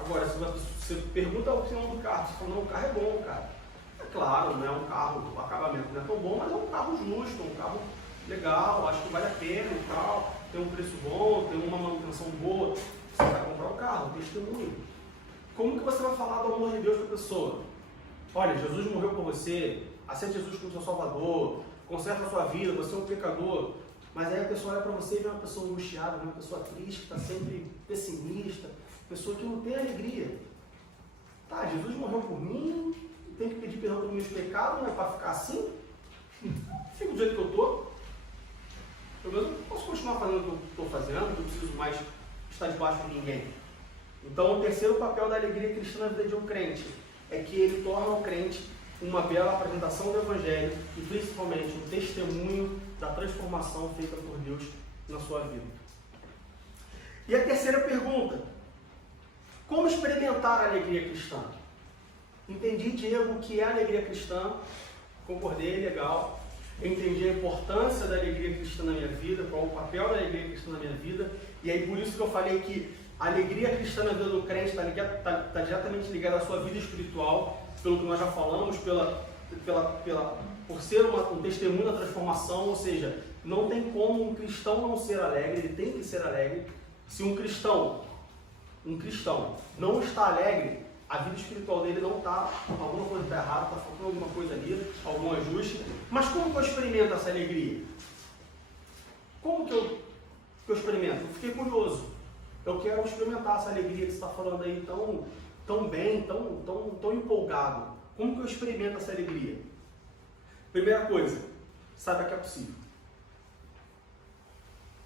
Agora, se você pergunta a opinião do carro, você fala, não, o carro é bom, cara. É claro, não é um carro, o acabamento não é tão bom, mas é um carro justo, um carro legal, acho que vale a pena e tal, tem um preço bom, tem uma manutenção boa. Você vai comprar o carro, testemunho. Como que você vai falar do amor de Deus para a pessoa? Olha, Jesus morreu por você, aceita Jesus como seu Salvador, conserta a sua vida, você é um pecador. Mas aí a pessoa olha para você e vê uma pessoa angustiada, uma pessoa triste, que está sempre pessimista, pessoa que não tem alegria. Tá, Jesus morreu por mim, tenho que pedir perdão pelos meus pecados, não é para ficar assim? Fico do jeito que eu estou. Eu posso continuar fazendo o que eu estou fazendo, não preciso mais estar debaixo de ninguém. Então, o terceiro papel da alegria cristã na vida de um crente é que ele torna o crente uma bela apresentação do Evangelho e, principalmente, um testemunho da transformação feita por Deus na sua vida. E a terceira pergunta: como experimentar a alegria cristã? Entendi, Diego, o que é a alegria cristã, concordei, legal. Entendi a importância da alegria cristã na minha vida, qual o papel da alegria cristã na minha vida, e aí por isso que eu falei que a alegria cristã na vida do crente está diretamente ligada à sua vida espiritual, pelo que nós já falamos, por ser um testemunho da transformação, ou seja, não tem como um cristão não ser alegre, ele tem que ser alegre. Se um cristão não está alegre, a vida espiritual dele não está, alguma coisa está errada, está faltando alguma coisa ali, algum ajuste. Mas como que eu experimento essa alegria? Como que eu experimento? Eu fiquei curioso. Eu quero experimentar essa alegria que você está falando aí tão bem, tão empolgado. Como que eu experimento essa alegria? Primeira coisa, saiba que é possível.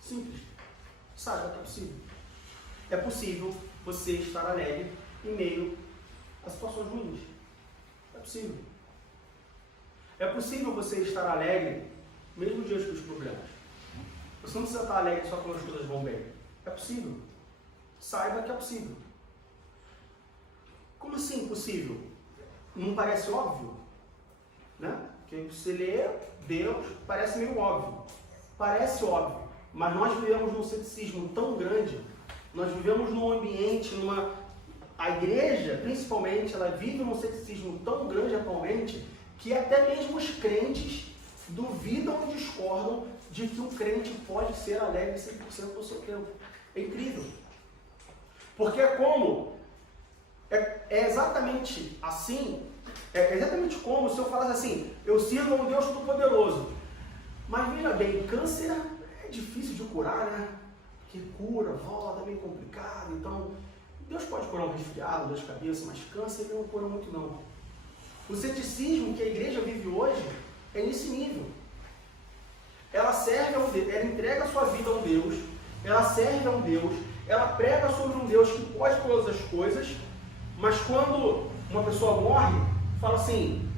Simples. Saiba que é possível. É possível você estar alegre em meio a situações ruins. É possível. É possível você estar alegre mesmo diante dos problemas. Você não precisa estar alegre só quando as coisas vão bem. É possível. Saiba que é possível. Como assim possível? Não parece óbvio? Né? Porque você lê Deus, parece meio óbvio. Parece óbvio. Mas nós vivemos num ceticismo tão grande, nós vivemos num ambiente, a igreja, principalmente, ela vive num ceticismo tão grande atualmente, que até mesmo os crentes duvidam e discordam de que um crente pode ser alegre 100% do seu tempo. É incrível. Porque é exatamente assim, é exatamente como se eu falasse assim, eu sirvo a um Deus Todo-Poderoso. Mas veja bem, câncer é difícil de curar, né? Porque cura, volta, é meio complicado. Então, Deus pode curar um resfriado, dor de cabeça, mas câncer ele não cura muito não. O ceticismo que a igreja vive hoje é nesse nível. Ela serve a um Deus, ela entrega a sua vida a um Deus, ela serve a um Deus, ela prega sobre um Deus que pode todas as coisas, mas quando uma pessoa morre, fala assim,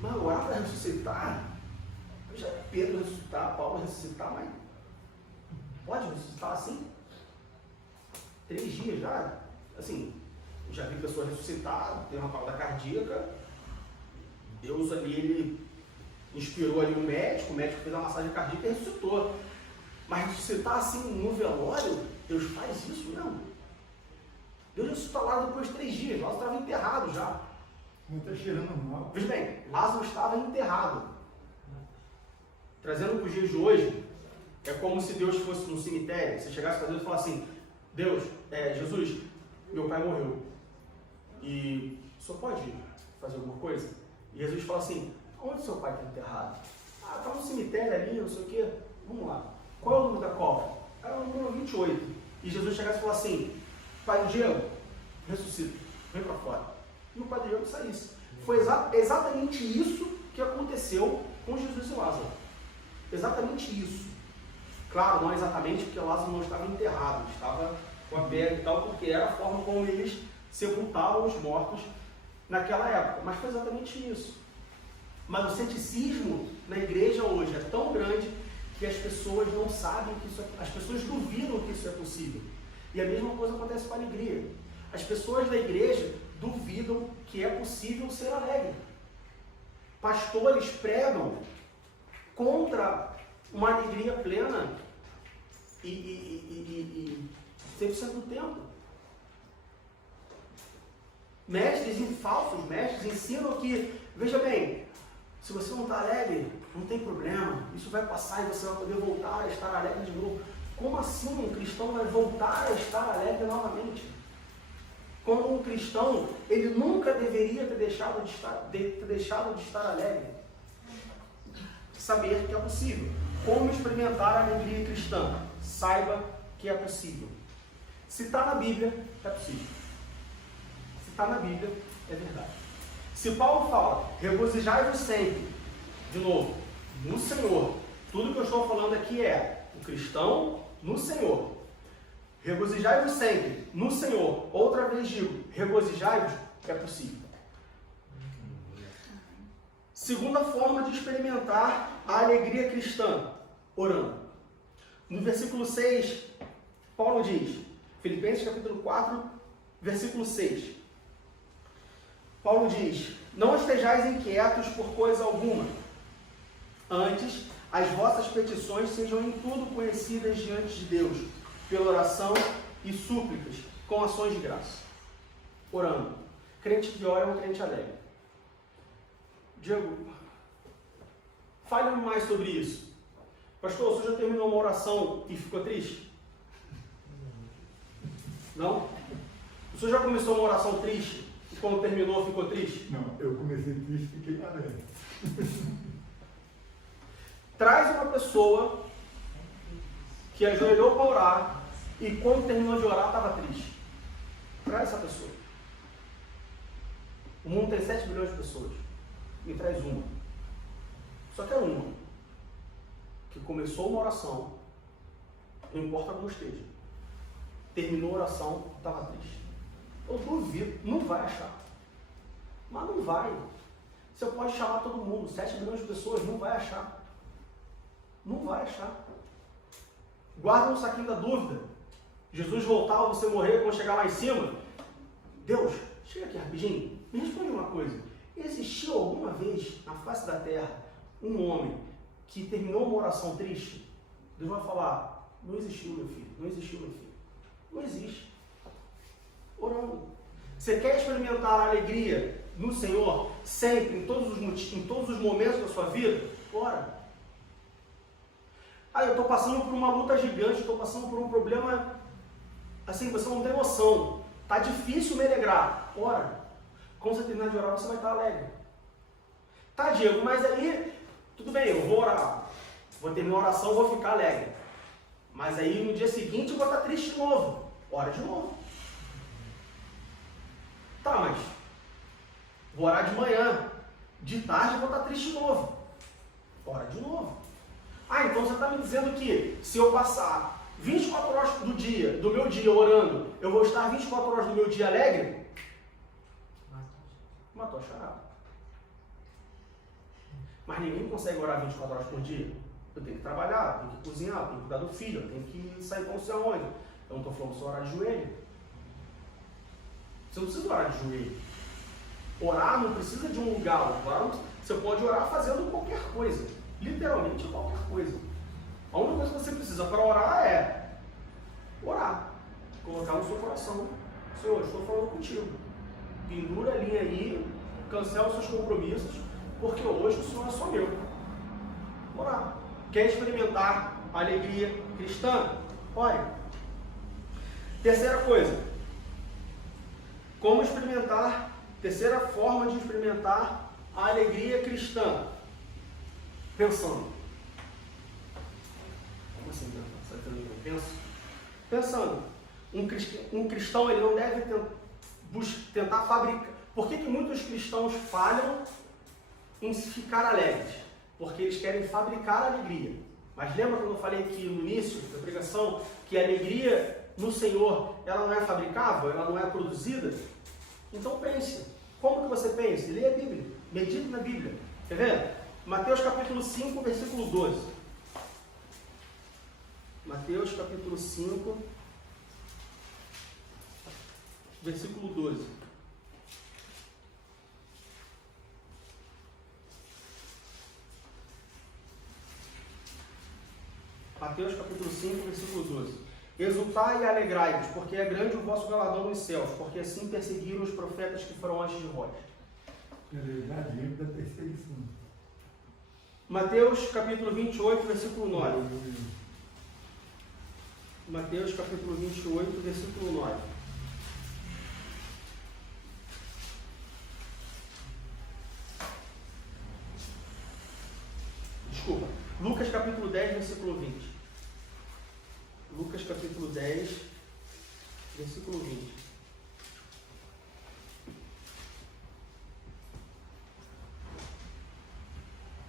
mas orar para ressuscitar? Já Pedro ressuscitar, Paulo ressuscitar, mas pode ressuscitar assim? 3 dias já? Assim, já vi pessoa ressuscitar, tem uma parada cardíaca, Deus ali, ele inspirou ali um médico, o médico fez a massagem cardíaca e ressuscitou. Mas ressuscitar assim no velório, Deus faz isso? Não. Deus ressuscitou lá depois de 3 dias, Lázaro estava enterrado já. Não está cheirando mal. Veja bem, Lázaro estava enterrado. Trazendo para os dias de hoje, é como se Deus fosse no cemitério, você chegasse para Deus e falasse assim, Deus, Jesus, meu pai morreu. E o senhor pode fazer alguma coisa? E Jesus fala assim, onde seu pai está enterrado? Ah, está no cemitério ali, não sei o quê. Vamos lá. Qual é o número da cova? É o número 28. E Jesus chegasse e falasse assim, pai do Diego, ressuscita, vem para fora. E o pai do Diego saísse. Foi exatamente isso que aconteceu com Jesus e Lázaro. Exatamente isso. Claro, não exatamente porque Lázaro não estava enterrado, estava com a pedra e tal, porque era a forma como eles sepultavam os mortos naquela época. Mas foi exatamente isso. Mas o ceticismo na igreja hoje é tão grande que as pessoas não sabem que isso as pessoas duvidam que isso é possível. E a mesma coisa acontece com a alegria. As pessoas da igreja duvidam que é possível ser alegre. Pastores pregam contra uma alegria plena e 100% do tempo. Falsos mestres ensinam que, veja bem, se você não está alegre, não tem problema, isso vai passar e você vai poder voltar a estar alegre de novo. Como assim um cristão vai voltar a estar alegre novamente? Como um cristão, ele nunca deveria ter deixado de estar alegre. Saber que é possível. Como experimentar a alegria cristã? Saiba que é possível. Se está na Bíblia, é possível. Se está na Bíblia, é verdade. Se Paulo fala, regozijai-vos sempre, de novo, no Senhor. Tudo que eu estou falando aqui é o cristão no Senhor. Regozijai-vos sempre, no Senhor. Outra vez digo, regozijai-vos, é possível. Segunda forma de experimentar a alegria cristã, orando. No versículo 6, Paulo diz, Filipenses capítulo 4, versículo 6. Paulo diz, não estejais inquietos por coisa alguma. Antes, as vossas petições sejam em tudo conhecidas diante de Deus, pela oração e súplicas, com ações de graça. Orando. Crente que ora é um crente alegre. Diego, fale mais sobre isso. Pastor, você já terminou uma oração e ficou triste? Não? O senhor já começou uma oração triste e quando terminou ficou triste? Não, eu comecei triste e fiquei alegre. Traz uma pessoa que ajoelhou para orar e quando terminou de orar estava triste. Traz essa pessoa. O mundo tem 7 bilhões de pessoas. Me traz uma. Só quero uma. Que começou uma oração, não importa como esteja. Terminou a oração, estava triste. Eu duvido, não vai achar. Mas não vai. Você pode chamar todo mundo, 7 bilhões de pessoas, não vai achar. Não vai achar. Guarda um saquinho da dúvida. Jesus voltar ou você morrer, quando chegar lá em cima, Deus, chega aqui rapidinho, me responde uma coisa. Existiu alguma vez na face da terra um homem que terminou uma oração triste? Deus vai falar, não existiu, meu filho, não existiu, meu filho. Não existe. Orando. Você quer experimentar a alegria no Senhor sempre, em todos os momentos da sua vida? Ora. Eu estou passando por uma luta gigante, estou passando por um problema, assim, você não tem noção. Está difícil me alegrar. Ora. Quando você terminar de orar, você vai estar alegre. Tá, Diego, mas aí, tudo bem, eu vou orar. Vou terminar a oração, vou ficar alegre. Mas aí, no dia seguinte, eu vou estar triste de novo. Ora de novo. Tá, mas vou orar de manhã. De tarde, eu vou estar triste de novo. Ora de novo. Então você está me dizendo que se eu passar 24 horas do meu dia orando, eu vou estar 24 horas do meu dia alegre? Matou a charada. Mas ninguém consegue orar 24 horas por dia. Eu tenho que trabalhar, eu tenho que cozinhar, eu tenho que cuidar do filho, eu tenho que sair para não sei aonde. Eu não estou falando só orar de joelho. Você não precisa orar de joelho. Orar não precisa de um lugar. Você pode orar fazendo qualquer coisa. Literalmente qualquer coisa. A única coisa que você precisa para orar é orar. Colocar no seu coração. Senhor, estou falando contigo. Pendura a linha aí, cancela os seus compromissos, porque hoje o Senhor é só meu. Orar. Quer experimentar a alegria cristã? Ore. Terceira coisa. Como experimentar? Terceira forma de experimentar a alegria cristã. Pensando. Como assim pensar? Sabe o que eu penso? Pensando. Um cristão ele não deve tentar fabricar. Por que muitos cristãos falham em ficar alegres? Porque eles querem fabricar alegria. Mas lembra quando eu falei aqui no início da pregação que a alegria no Senhor ela não é fabricável, ela não é produzida? Então pense. Como que você pensa? Leia a Bíblia. Medite na Bíblia. Quer ver? Mateus capítulo 5, versículo 12. Mateus capítulo 5, versículo 12. Mateus capítulo 5, versículo 12. Exultai e alegrai-vos, porque é grande o vosso galardão nos céus, porque assim perseguiram os profetas que foram antes de vós. Da perseguição. Mateus capítulo 28, versículo 9. Mateus capítulo 28, versículo 9. Desculpa. Lucas capítulo 10, versículo 20. Lucas capítulo 10, versículo 20.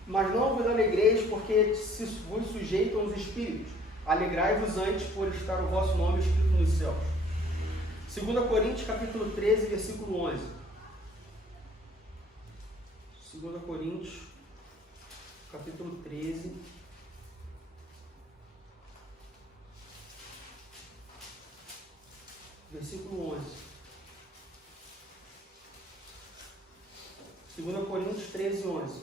Mas não vos alegreis porque se vos sujeitam os espíritos. Alegrai-vos antes por estar o vosso nome escrito nos céus. 2 Coríntios capítulo 13, versículo 11. 2 Coríntios capítulo 13, versículo 11. 2 Coríntios 13, 11.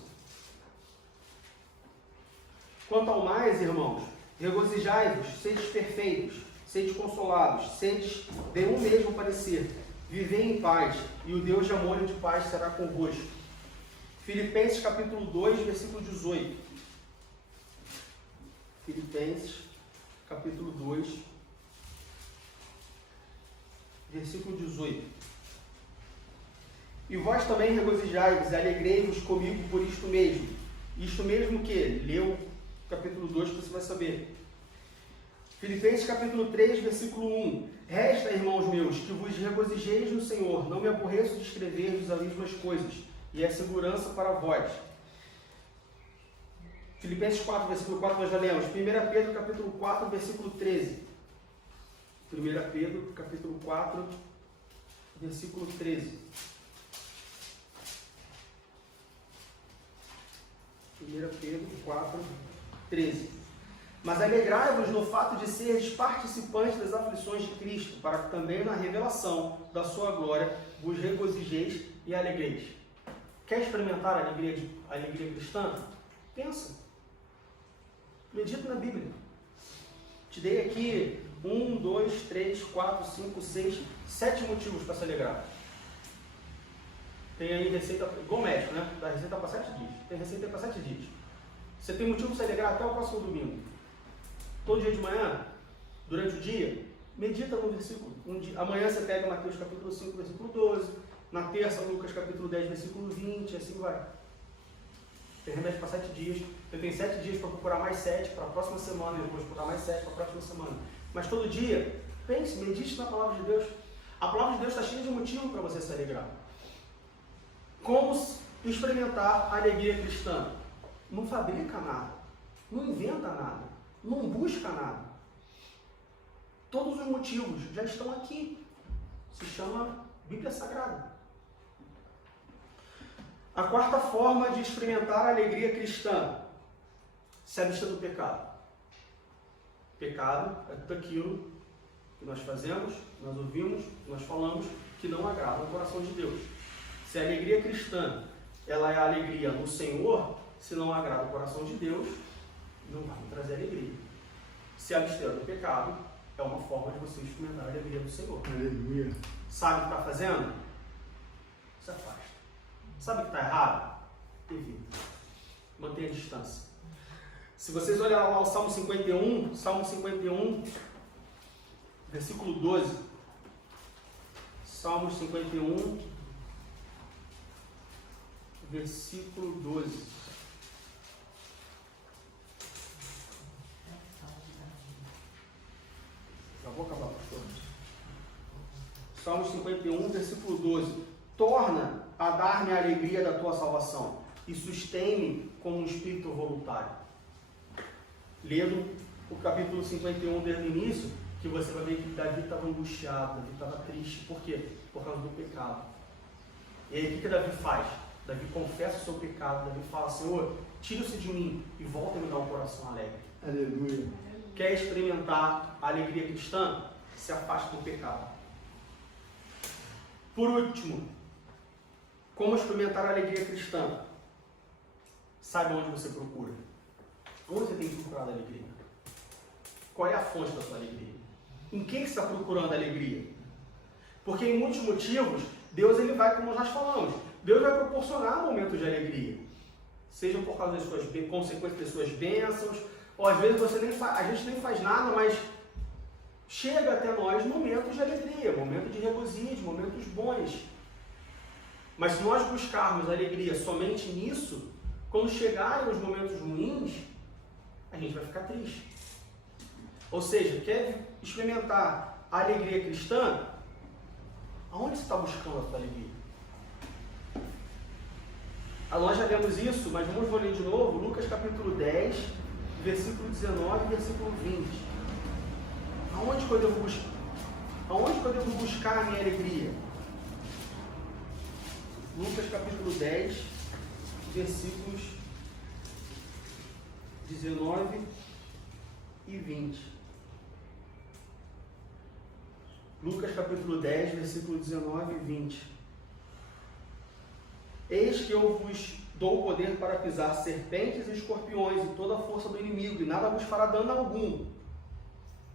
Quanto ao mais, irmãos, regozijai-vos, sedes perfeitos, sedes consolados, sedes de um mesmo parecer, vivei em paz, e o Deus de amor e de paz será convosco. Filipenses capítulo 2, versículo 18. Filipenses capítulo 2, versículo 18. E vós também regozijai-vos e alegrei-vos comigo por isto mesmo. Isto mesmo que? Leu capítulo 2 que você vai saber. Filipenses capítulo 3, versículo 1. Resta, irmãos meus, que vos regozijeis no Senhor. Não me aborreço de escrever-vos as mesmas coisas, e é segurança para vós. Filipenses 4, versículo 4, nós já lemos. 1 Pedro capítulo 4, versículo 13. 1 Pedro capítulo 4, versículo 13. 1 Pedro 4, 13. Mas alegrai-vos no fato de seres participantes das aflições de Cristo, para que também na revelação da sua glória vos regozijeis e alegreis. Quer experimentar a alegria cristã? Pensa. Medita na Bíblia. Te dei aqui 1, 2, 3, 4, 5, 6, 7 motivos para se alegrar. Tem aí receita, igual médico, né? Dá receita para 7 dias. Tem receita para 7 dias. Você tem motivo para se alegrar até o próximo domingo. Todo dia de manhã, durante o dia, medita no versículo. Amanhã você pega Mateus capítulo 5, versículo 12. Na terça, Lucas capítulo 10, versículo 20, assim vai. Tem remédio para 7 dias. Você tem 7 dias para procurar mais 7 para a próxima semana, depois procurar mais 7 para a próxima semana. Mas todo dia, pense, medite na palavra de Deus. A palavra de Deus está cheia de motivo para você se alegrar. Como experimentar a alegria cristã? Não fabrica nada, não inventa nada, não busca nada. Todos os motivos já estão aqui. Se chama Bíblia Sagrada. A quarta forma de experimentar a alegria cristã: se abster do pecado. Pecado é tudo aquilo que nós fazemos, que nós ouvimos, que nós falamos, que não agrada o coração de Deus. Se a alegria cristã ela é a alegria no Senhor, se não agrada o coração de Deus, não vai me trazer alegria. Se abster do pecado é uma forma de você experimentar a alegria do Senhor. Aleluia. Sabe o que está fazendo? Se afasta. Sabe o que está errado? Evita. Mantenha a distância. Se vocês olharem lá o Salmo 51, versículo 12. Salmo 51, versículo 12. Já vou acabar, pastor. Salmo 51, versículo 12. Torna a dar-me a alegria da tua salvação e sustém-me com um espírito voluntário. Lendo o capítulo 51 desde o início, que você vai ver que Davi estava angustiado, Davi estava triste. Por quê? Por causa do pecado. E aí o que Davi faz? Davi confessa o seu pecado, Davi fala: Senhor, tira-se de mim e volta a me dar um coração alegre. Aleluia. Quer experimentar a alegria cristã? Se afaste do pecado. Por último, como experimentar a alegria cristã? Saiba onde você procura. Onde você tem procurado a alegria? Qual é a fonte da sua alegria? Em quem você está procurando a alegria? Porque em muitos motivos, Deus ele vai, como nós falamos, Deus vai proporcionar momentos de alegria. Seja por causa das suas consequências das suas bênçãos, ou às vezes a gente nem faz nada, mas chega até nós momentos de alegria, momentos de regozijo, momentos bons. Mas se nós buscarmos alegria somente nisso, quando chegarem os momentos ruins, a gente vai ficar triste. Ou seja, quer experimentar a alegria cristã? Aonde você está buscando a sua alegria? Nós já lemos isso, mas vamos ler de novo. Lucas capítulo 10, versículo 19 e versículo 20. Aonde que eu devo buscar? Aonde que eu devo buscar a minha alegria? Lucas capítulo 10, versículos 19 e 20. Lucas capítulo 10, versículo 19 e 20. Eis que eu vos dou o poder para pisar serpentes e escorpiões e toda a força do inimigo, e nada vos fará dano algum.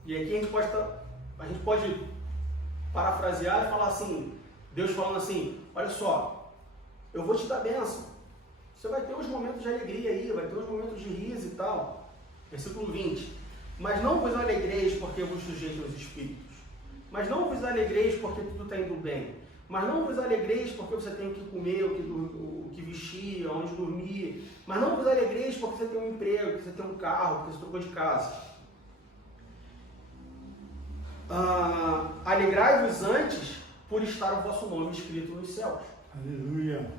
E aqui a gente pode parafrasear e falar assim, Deus falando assim: olha só, eu vou te dar bênção. Você vai ter os momentos de alegria aí, vai ter os momentos de riso e tal. Versículo 20. Mas não vos alegreis porque vos sujeito aos espíritos. Mas não vos alegreis porque tudo está indo bem. Mas não vos alegreis porque você tem o que comer, o que vestir, onde dormir. Mas não vos alegreis porque você tem um emprego, porque você tem um carro, porque você trocou de casa. Alegrai-vos antes por estar o vosso nome escrito nos céus. Aleluia.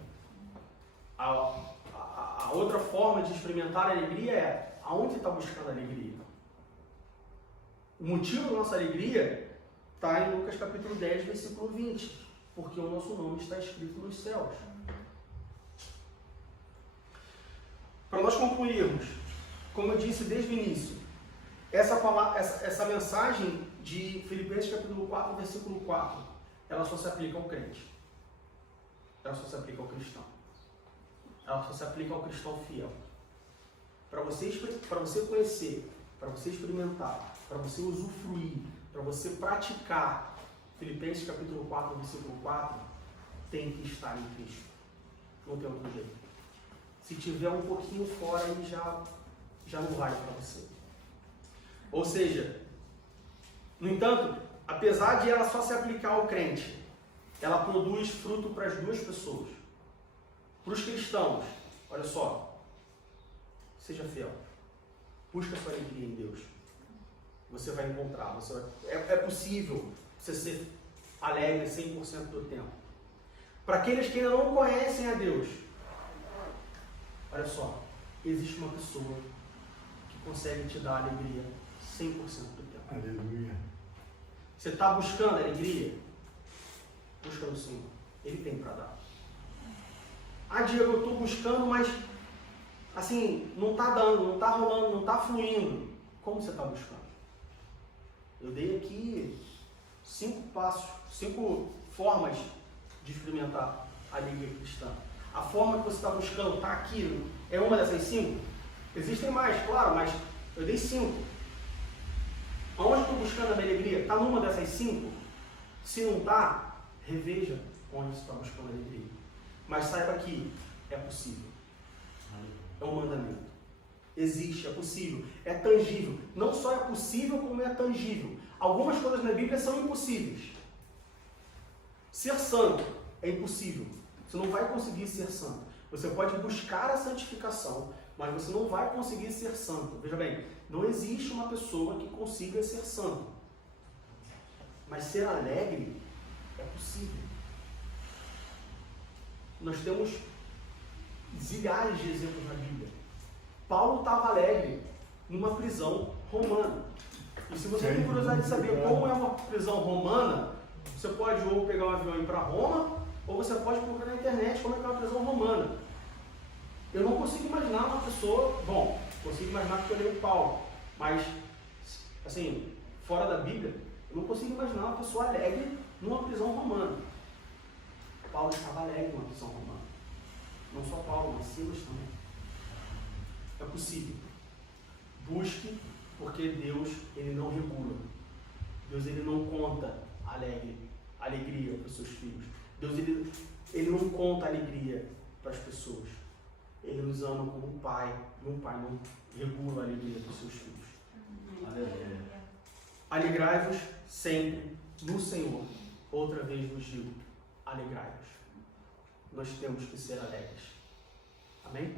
A outra forma de experimentar a alegria é aonde está buscando a alegria. O motivo da nossa alegria está em Lucas capítulo 10, versículo 20. Porque o nosso nome está escrito nos céus. Para nós concluirmos, como eu disse desde o início, essa mensagem de Filipenses capítulo 4, versículo 4, ela só se aplica ao crente. Ela só se aplica ao cristão. Ela só se aplica ao cristão fiel. Para você conhecer, para você experimentar, para você usufruir, para você praticar Filipenses capítulo 4, versículo 4, tem que estar em Cristo. Não tem outro jeito. Se tiver um pouquinho fora, aí já não vale para você. Ou seja, no entanto, apesar de ela só se aplicar ao crente, ela produz fruto para as duas pessoas. Para os cristãos, olha só, seja fiel. Busca sua alegria em Deus. Você vai encontrar. É possível você ser alegre 100% do tempo. Para aqueles que ainda não conhecem a Deus, olha só, existe uma pessoa que consegue te dar alegria 100% do tempo. Aleluia. Você está buscando alegria? Busca no Senhor. Ele tem para dar. Diego, eu estou buscando, mas assim, não está dando, não está rolando, não está fluindo. Como você está buscando? Eu dei aqui 5 passos, 5 formas de experimentar a alegria cristã. A forma que você está buscando está aqui, é uma dessas 5? Existem mais, claro, mas eu dei 5. Aonde estou buscando a minha alegria? Está numa dessas 5? Se não está, reveja onde você está buscando a alegria. Mas saiba que é possível. É um mandamento. Existe, é possível, é tangível. Não só é possível, como é tangível. Algumas coisas na Bíblia são impossíveis. Ser santo é impossível. Você não vai conseguir ser santo. Você pode buscar a santificação, mas você não vai conseguir ser santo. Veja bem, não existe uma pessoa que consiga ser santo. Mas ser alegre é possível. Nós temos zilhares de exemplos na Bíblia. Paulo estava alegre numa prisão romana. E se você tem curiosidade de saber como é uma prisão romana, você pode ou pegar um avião e ir para Roma, ou você pode procurar na internet como é que é uma prisão romana. Eu não consigo imaginar uma pessoa, bom, consigo imaginar que eu leio Paulo, mas, assim, fora da Bíblia, eu não consigo imaginar uma pessoa alegre numa prisão romana. Paulo estava alegre numa prisão romana. Não só Paulo, mas Silas também. É possível. Busque, porque Deus, Ele não regula. Deus, Ele não conta alegria para os seus filhos. Deus, Ele não conta alegria para as pessoas. Ele nos ama como um pai. E um pai não regula a alegria dos seus filhos. Aleluia. Alegrai-vos sempre no Senhor. Outra vez vos digo, alegrai-vos. Nós temos que ser alegres. Amém?